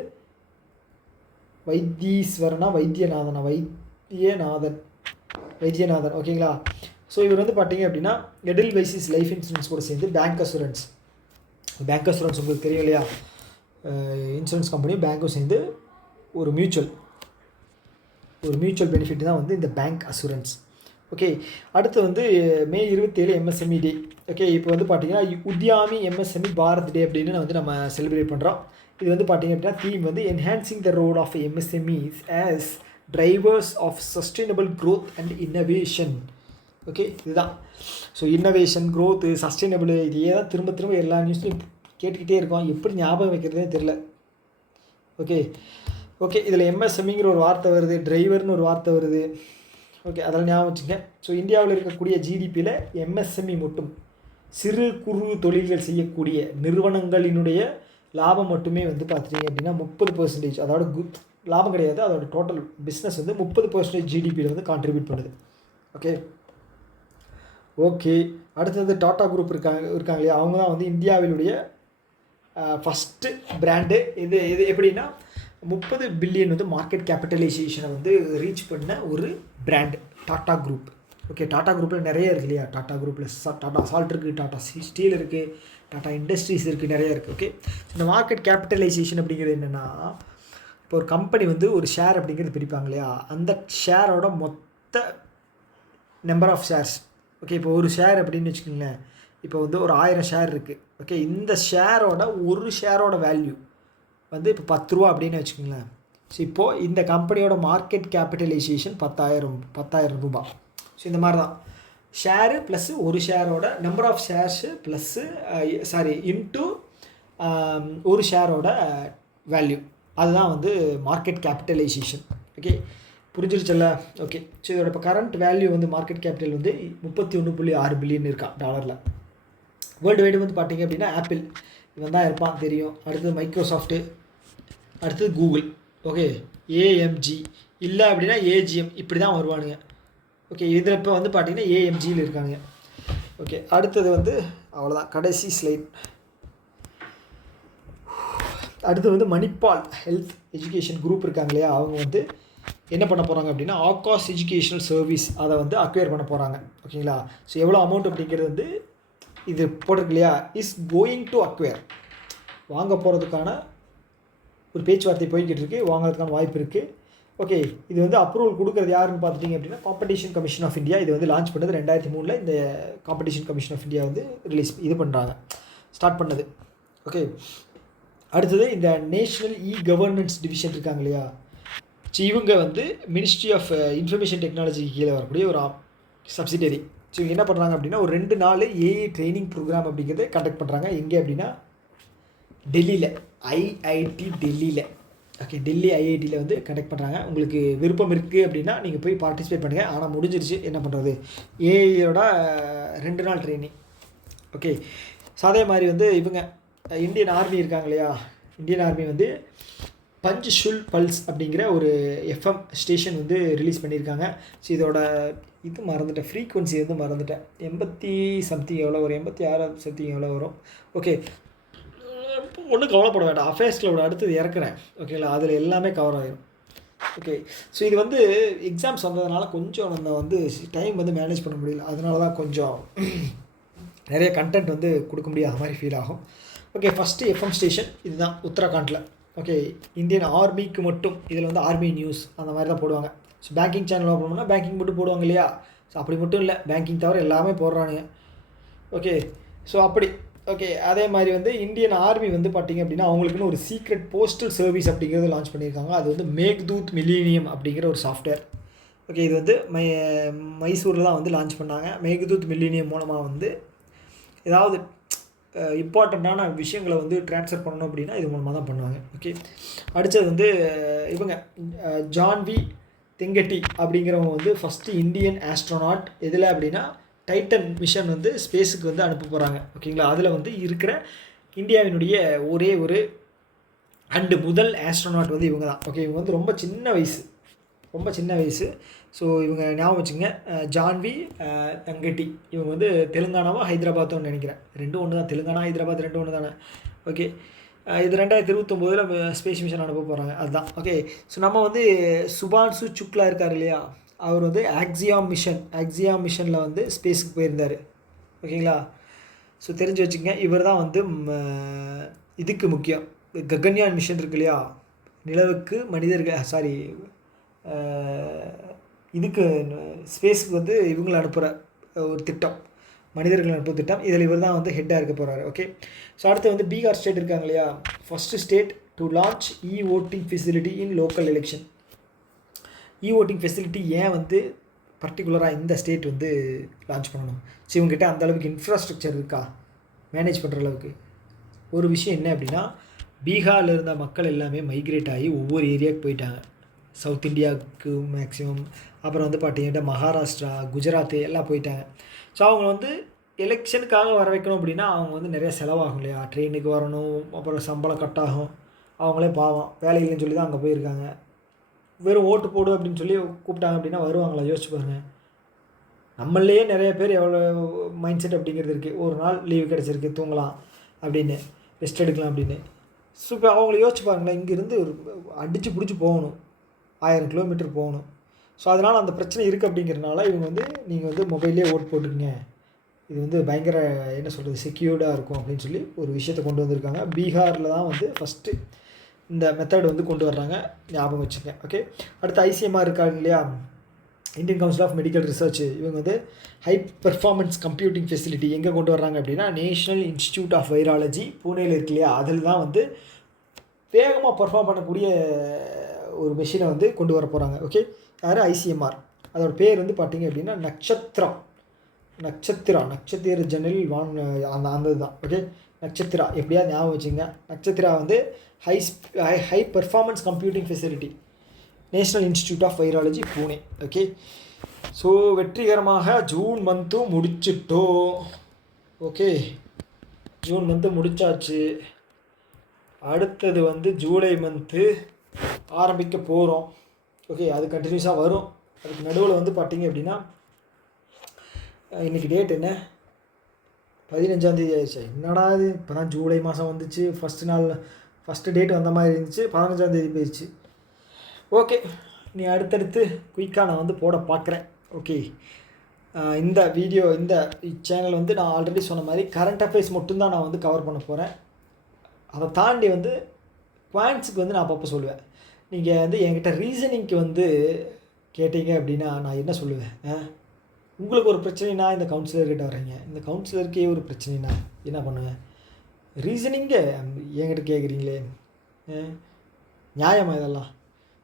வைத்தியநாதன். ஓகேங்களா. ஸோ இவர் வந்து பார்த்தீங்க அப்படின்னா எடில்வைசிஸ் லைஃப் இன்சூரன்ஸ் கூட சேர்ந்து பேங்க் அசூரன்ஸ் உங்களுக்கு தெரியும் இல்லையா, இன்சூரன்ஸ் கம்பெனி பேங்க்கும் சேர்ந்து ஒரு மியூச்சுவல் ஒரு மியூச்சுவல் பெனிஃபிட் தான் வந்து இந்த பேங்க் அசூரன்ஸ். ஓகே, அடுத்து வந்து மே 27 எம்எஸ்எம்இ டே. ஓகே, இப்போ வந்து பார்த்திங்கன்னா உத்யாமி எம்எஸ்எம்இ பாரத் டே அப்படின்னு வந்து நம்ம செலிப்ரேட் பண்ணுறோம். இது வந்து பார்த்திங்க அப்படின்னா தீம் வந்து enhancing the role of MSMEs as drivers of sustainable growth and innovation. Okay, இதுதான். ஸோ இன்னோவேஷன், க்ரோத்து, சஸ்டைனபிள், இதையே தான் திரும்ப திரும்ப எல்லா நியூஸ்லையும் கேட்டுக்கிட்டே இருக்கோம். எப்படி ஞாபகம் வைக்கிறதே தெரில. ஓகே ஓகே இதில் எம்எஸ்எம்இங்கிற ஒரு வார்த்தை வருது, டிரைவர்னு ஒரு வார்த்தை வருது. ஓகே, அதெல்லாம் ஞாபகம் வச்சுங்க. ஸோ இந்தியாவில் இருக்கக்கூடிய ஜிடிபியில் எம்எஸ்எம்இ மட்டும் சிறு குறு தொழில்கள் செய்யக்கூடிய நிறுவனங்களினுடைய லாபம் மட்டுமே வந்து பார்த்துட்டிங்க அப்படின்னா 30%, அதோட லாபம் கிடையாது, அதோட டோட்டல் பிஸ்னஸ் வந்து 30% ஜிடிபியில் வந்து கான்ட்ரிபியூட் பண்ணுது. ஓகே ஓகே அடுத்தது டாடா குரூப் இருக்காங்க இல்லையா, அவங்க தான் வந்து இந்தியாவினுடைய ஃபஸ்ட்டு பிராண்டு. இது எப்படின்னா 30 பில்லியன் வந்து மார்க்கெட் கேபிட்டலைசேஷனை வந்து ரீச் பண்ண ஒரு brand Tata group. Okay, Tata குரூப்பில் நிறைய இருக்குது இல்லையா, டாடா குரூப்பில் டாடா சால்ட் இருக்குது, டாடா ஸ்டீல் இருக்குது, டாடா இண்டஸ்ட்ரீஸ் இருக்குது, நிறைய இருக்குது. ஓகே, இந்த மார்க்கெட் கேபிட்டலைசேஷன் அப்படிங்கிறது என்னென்னா, இப்போ ஒரு கம்பெனி வந்து ஒரு ஷேர் அப்படிங்கிறது பிரிப்பாங்க இல்லையா, அந்த ஷேரோட மொத்த நம்பர் ஆஃப் ஷேர்ஸ். ஓகே, இப்போ ஒரு ஷேர் அப்படின்னு வச்சுக்கோங்களேன், இப்போ வந்து ஒரு 1000 ஷேர் இருக்குது. ஓகே, இந்த ஷேரோட ஒரு ஷேரோட வேல்யூ வந்து இப்போ 10 ரூபா அப்படின்னு வச்சுக்கோங்களேன். ஸோ இப்போது இந்த கம்பெனியோட மார்க்கெட் கேபிட்டலைசேஷன் 10,000 ரூபாய். ஸோ இந்த மாதிரி தான் ஷேரு ப்ளஸ்ஸு ஒரு ஷேரோட number of shares plus into ஒரு ஷேரோட வேல்யூ, அதுதான் வந்து மார்க்கெட் கேபிட்டலைசேஷன். ஓகே, புரிஞ்சிருச்சல்ல? ஓகே, ஸோ இதோட இப்போ கரண்ட் வேல்யூ வந்து மார்க்கெட் கேபிட்டல் வந்து 31.6 பில்லியன் இருக்கா டாலரில். வேர்ல்டு வைடு வந்து பார்த்திங்க அப்படின்னா ஆப்பிள் இவன் தான் இருப்பான் தெரியும், அடுத்தது மைக்ரோசாஃப்ட்டு, அடுத்தது கூகுள். ஓகே, ஏஎம்ஜி இல்லை அப்படின்னா ஏஜிஎம், இப்படி தான் வருவானுங்க. ஓகே, இதில் இப்போ வந்து பார்த்திங்கன்னா ஏஎம்ஜியில் இருக்காங்க. ஓகே, அடுத்தது வந்து அவ்வளோதான், கடைசி ஸ்லைட். அடுத்து வந்து மணிப்பால் ஹெல்த் எஜுகேஷன் குரூப் இருக்காங்க இல்லையா, அவங்க வந்து என்ன பண்ண போகிறாங்க அப்படின்னா ஆகாஷ் எஜுகேஷனல் சர்வீஸ் அதை வந்து அக்வயர் பண்ண போகிறாங்க. ஓகேங்களா, ஸோ எவ்வளோ அமௌண்ட் அப்படிங்கிறது வந்து இது போட்டிருக்கு இல்லையா, இஸ் கோயிங் டு அக்வயர், வாங்க போகிறதுக்கான ஒரு பேச்சுவார்த்தை போய்கிட்டு இருக்குது, வாங்கிறதுக்கான வாய்ப்பு இருக்குது. ஓகே, இது வந்து அப்ரூவல் கொடுக்குறது யாருன்னு பார்த்துட்டிங்க அப்படின்னா காம்படிஷன் கமிஷன் ஆஃப் இந்தியா. இது வந்து லான்ச் பண்ணது 2003 இந்த காம்படிஷன் கமிஷன் ஆஃப் இந்தியா வந்து ஸ்டார்ட் பண்ணது. ஓகே, அடுத்தது இந்த நேஷ்னல் கவர்னன்ஸ் டிவிஷன் இருக்காங்க இல்லையா, இவங்க வந்து மினிஸ்ட்ரி ஆஃப் இன்ஃபர்மேஷன் டெக்னாலஜிக்கு கீழே வரக்கூடிய ஒரு சப்சிடரி. ஸோ என்ன பண்ணுறாங்க அப்படின்னா ஒரு 2 நாள் ஏஐ ட்ரைனிங் ப்ரோக்ராம் அப்படிங்கிறத கண்டக்ட் பண்ணுறாங்க. எங்கே அப்படின்னா டெல்லியில், ஐஐடி டெல்லியில். ஓகே, டெல்லி ஐஐடியில் வந்து கண்டக்ட் பண்ணுறாங்க. உங்களுக்கு விருப்பம் இருக்குது அப்படின்னா நீங்கள் போய் பார்ட்டிசிபேட் பண்ணுங்கள். ஆனால் முடிஞ்சிருச்சு, என்ன பண்ணுறது, ஏஐயோட 2 நாள் ட்ரைனிங். ஓகே, ஸோ அதே மாதிரி வந்து இவங்க இந்தியன் ஆர்மி இருக்காங்க இல்லையா, இந்தியன் ஆர்மி வந்து பஞ்சுஷுல் பல்ஸ் அப்படிங்கிற ஒரு எஃப்எம் ஸ்டேஷன் வந்து ரிலீஸ் பண்ணியிருக்காங்க. ஸோ இதோட இது மறந்துட்டேன், ஃப்ரீக்வன்சி வந்து மறந்துட்டேன், 80 சம்திங் எவ்வளோ வரும், 86 சம்திங் எவ்வளோ வரும். ஓகே, ஒன்றும் கவலைப்பட வேண்டாம், அஃபேர்ஸ் கிளவுட் அடுத்தது இறக்குறேன். ஓகேங்களா, அதில் எல்லாமே கவர் ஆகிடும். ஓகே, ஸோ இது வந்து எக்ஸாம்ஸ் வந்ததுனால கொஞ்சம் நம்ம வந்து டைம் வந்து மேனேஜ் பண்ண முடியல, அதனால தான் கொஞ்சம் நிறைய கண்டென்ட் வந்து கொடுக்க முடியாத மாதிரி ஃபீல் ஆகும். ஓகே, ஃபஸ்ட்டு எஃப்எம் ஸ்டேஷன் இதுதான் உத்தரகாண்டில். ஓகே, இந்தியன் ஆர்மிக்கு மட்டும், இதில் வந்து ஆர்மி நியூஸ் அந்த மாதிரி தான் போடுவாங்க. ஸோ பேங்கிங் சேனல் ஓப்பன் பண்ணால் பேங்கிங் மட்டும் போடுவாங்க இல்லையா, ஸோ அப்படி மட்டும் இல்லை, பேங்கிங் தவிர எல்லாமே போடுறானுங்க. ஓகே, ஸோ அப்படி. ஓகே, அதே மாதிரி வந்து இந்தியன் ஆர்மி வந்து பார்த்திங்க அப்படின்னா அவங்களுக்குன்னு ஒரு சீக்ரெட் போஸ்டல் சர்வீஸ் அப்படிங்கிறது லான்ச் பண்ணியிருக்காங்க. அது வந்து மேக்தூத் மில்லேனியம் அப்படிங்கிற ஒரு சாஃப்ட்வேர். ஓகே, இது வந்து மைசூரில் தான் வந்து லான்ச் பண்ணாங்க. மேக்தூத் மில்லேனியம் மூலமாக வந்து ஏதாவது இம்பார்ட்டண்ட்டான விஷயங்களை வந்து ட்ரான்ஸ்ஃபர் பண்ணணும் அப்படின்னா இது மூலமாக தான் பண்ணுவாங்க. ஓகே, அடுத்தது வந்து இவங்க ஜான்வி தெங்கட்டி அப்படிங்கிறவங்க வந்து ஃபஸ்ட்டு இந்தியன் ஆஸ்ட்ரோனாட். எதில் அப்படின்னா டைட்டன் மிஷன் வந்து ஸ்பேஸுக்கு வந்து அனுப்ப போகிறாங்க. ஓகேங்களா, அதில் வந்து இருக்கிற இந்தியாவினுடைய ஒரே ஒரு முதல் ஆஸ்ட்ரோனாட் வந்து இவங்க தான். ஓகே, இவங்க வந்து ரொம்ப சின்ன வயசு. ஸோ இவங்க ஞாபகம் வச்சுங்க, ஜான்வி தங்கட்டி. இவங்க வந்து தெலுங்கானாவோ ஹைதராபாத்தோன்னு நினைக்கிறேன், 2 ஒன்று தான், தெலுங்கானா ஹைதராபாத் 2 ஒன்று தானே. ஓகே, இது 2029 ஸ்பேஸ் மிஷன் அனுப்ப போகிறாங்க, அதுதான். ஓகே, ஸோ நம்ம வந்து சுபான்சு சுக்லா இருக்கார் இல்லையா, அவர் வந்து ஆக்சியாம் மிஷனில் வந்து ஸ்பேஸுக்கு போயிருந்தார். ஓகேங்களா, ஸோ தெரிஞ்சு வச்சுக்கங்க, இவர் தான் வந்து இதுக்கு முக்கியம். ககன்யான் மிஷன் இருக்கு இல்லையா, நிலவுக்கு இதுக்கு ஸ்பேஸுக்கு வந்து இவங்களை அனுப்புகிற ஒரு திட்டம், மனிதர்கள் அனுப்பும் திட்டம். இதில் இவர் தான் வந்து ஹெட்டாக இருக்க போகிறாரு. ஓகே, ஸோ அடுத்து வந்து பீகார் ஸ்டேட் இருக்காங்க இல்லையா, first state to launch voting facility in local election. Voting facility ஏன் வந்து பர்டிகுலராக இந்த ஸ்டேட் வந்து லான்ச் பண்ணணும்? ஸோ இவங்ககிட்ட அந்த அளவுக்கு இன்ஃப்ராஸ்ட்ரக்சர் இருக்கா மேனேஜ் பண்ணுற அளவுக்கு? ஒரு விஷயம் என்ன அப்படின்னா, பீகாரில் இருந்த மக்கள் எல்லாமே மைக்ரேட் ஆகி ஒவ்வொரு ஏரியாவுக்கு போயிட்டாங்க. சவுத் இந்தியாவுக்கு மேக்ஸிமம், அப்புறம் வந்து பார்த்தீங்கன்னா மகாராஷ்டிரா, குஜராத்து எல்லாம் போயிட்டாங்க. ஸோ அவங்க வந்து எலெக்ஷனுக்காக வர வைக்கணும் அப்படின்னா அவங்க வந்து நிறைய செலவாகும் இல்லையா, ட்ரெயினுக்கு வரணும், அப்புறம் சம்பளம் கட் ஆகும். அவங்களே பாவம் வேலை இல்லைன்னு சொல்லி தான் அங்கே போயிருக்காங்க. வெறும் ஓட்டு போடு அப்படின்னு சொல்லி கூப்பிட்டாங்க அப்படின்னா வருவாங்களா? யோசிச்சு பாருங்கள். நம்மளே நிறைய பேர் எவ்வளோ மைண்ட் செட் அப்படிங்கிறது இருக்குது. ஒரு நாள் லீவு கிடச்சிருக்கு, தூங்கலாம் அப்படின்னு, ரெஸ்ட் எடுக்கலாம் அப்படின்னு. ஸோ இப்போ அவங்கள யோசிச்சு பாருங்களேன், இங்கேருந்து ஒரு அடித்து பிடிச்சி போகணும், 1000 கிலோமீட்டர் போகணும். ஸோ அதனால் அந்த பிரச்சனை இருக்குது. அப்படிங்கிறனால இவங்க வந்து நீங்கள் வந்து மொபைல்லே ஓட்டு போட்டுக்குங்க, இது வந்து பயங்கர என்ன சொல்கிறது செக்யூர்டாக இருக்கும் அப்படின்னு சொல்லி ஒரு விஷயத்தை கொண்டு வந்திருக்காங்க. பீகாரில் தான் வந்து ஃபஸ்ட்டு இந்த மெத்தட் வந்து கொண்டு வர்றாங்க, ஞாபகம் வச்சுக்கங்க. ஓகே, அடுத்து ஐசிஎம்ஆர் இருக்காங்க இல்லையா, Indian Council of Medical Research. இவங்க வந்து ஹை பெர்ஃபார்மன்ஸ் கம்ப்யூட்டிங் ஃபெசிலிட்டி எங்கே கொண்டு வர்றாங்க அப்படின்னா, நேஷ்னல் இன்ஸ்டிடியூட் ஆஃப் வைராலஜி பூனேயில் இருக்கு இல்லையா, அதில் தான் வந்து வேகமாக பர்ஃபார்ம் பண்ணக்கூடிய ஒரு மெஷினை வந்து கொண்டு வர போகிறாங்க. ஓகே, யார்? ஐசிஎம்ஆர். அதோட பேர் வந்து பார்த்திங்க அப்படின்னா நட்சத்திர ஜெனரல் அந்த இதுதான். ஓகே, நட்சத்திரா எப்படியாவது ஞாபகம் வச்சுங்க. நட்சத்திரா வந்து high performance computing facility, national institute of virology Pune. Okay, so வெற்றிகரமாக ஜூன் மந்த்தும் முடிச்சிட்டோம். ஓகே, ஜூன் மந்த்து முடித்தாச்சு. அடுத்தது வந்து ஜூலை மந்த்து ஆரம்பிக்க போகிறோம். ஓகே, அது கண்டினியூஸாக வரும். அதுக்கு நடுவில் வந்து பார்த்திங்க அப்படின்னா, இன்றைக்கி டேட் என்ன, 15ஆம் தேதி ஆயிடுச்சு. என்னடா இது, இப்போ தான் ஜூலை மாதம் வந்துச்சு, ஃபஸ்ட்டு டேட் வந்த மாதிரி இருந்துச்சு, 15ஆம் தேதி போயிடுச்சு. ஓகே, நீ அடுத்தடுத்து குயிக்காக நான் வந்து போட பார்க்குறேன். ஓகே, இந்த சேனல் வந்து நான் ஆல்ரெடி சொன்ன மாதிரி கரண்ட் அஃபேர்ஸ் மட்டும்தான் நான் வந்து கவர் பண்ண போகிறேன். அதை தாண்டி வந்து குவான்ஸுக்கு வந்து நான் அப்பப்போ சொல்லுவேன். நீங்கள் வந்து என்கிட்ட ரீசனிங்க்கு வந்து கேட்டீங்க அப்படின்னா நான் என்ன சொல்லுவேன், உங்களுக்கு ஒரு பிரச்சனைனா இந்த கவுன்சிலர்கிட்ட வர்றீங்க, இந்த கவுன்சிலருக்கே ஒரு பிரச்சனைனா என்ன பண்ணுவேன், ரீசனிங்கே என்கிட்ட கேட்குறீங்களே, நியாயமாக இதெல்லாம்?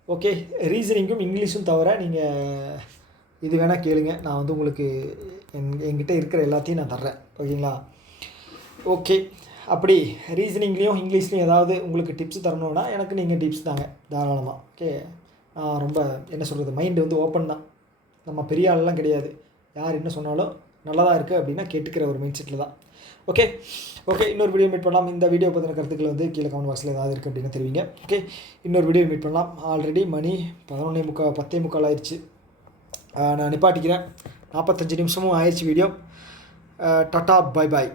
ஓகே, ரீசனிங்கும் இங்கிலீஷும் தவிர நீங்கள் இது வேணால் கேளுங்க, நான் வந்து உங்களுக்கு என்கிட்ட இருக்கிற எல்லாத்தையும் நான் தர்றேன். ஓகேங்களா? ஓகே, அப்படி ரீசனிங்லேயும் இங்கிலீஷ்லேயும் ஏதாவது உங்களுக்கு டிப்ஸ் தரணுன்னா எனக்கு நீங்கள் டிப்ஸ் தாங்க தாராளமாக. ஓகே, நான் ரொம்ப என்ன சொல்கிறது, மைண்டு வந்து ஓப்பன் தான், நம்ம பெரிய ஆளெலாம் கிடையாது. யார் என்ன சொன்னாலும் நல்லதாக இருக்குது அப்படின்னா கேட்டுக்கிற ஒரு மைண்ட் செட்டில் தான். ஓகே, இன்னொரு வீடியோ மீட் பண்ணலாம். இந்த வீடியோ பற்றின கருத்துக்கள் வந்து கீழே கமெண்ட் பாக்ஸில் ஏதாவது இருக்குது அப்படின்னு தெரிவிங்க. ஓகே, இன்னொரு வீடியோ மீட் பண்ணலாம். ஆல்ரெடி மணி 11:45 ஆயிடுச்சு. நான் நிப்பாட்டிக்கிறேன். 45 நிமிஷமும் ஆயிடுச்சு வீடியோ. Tata, bye bye.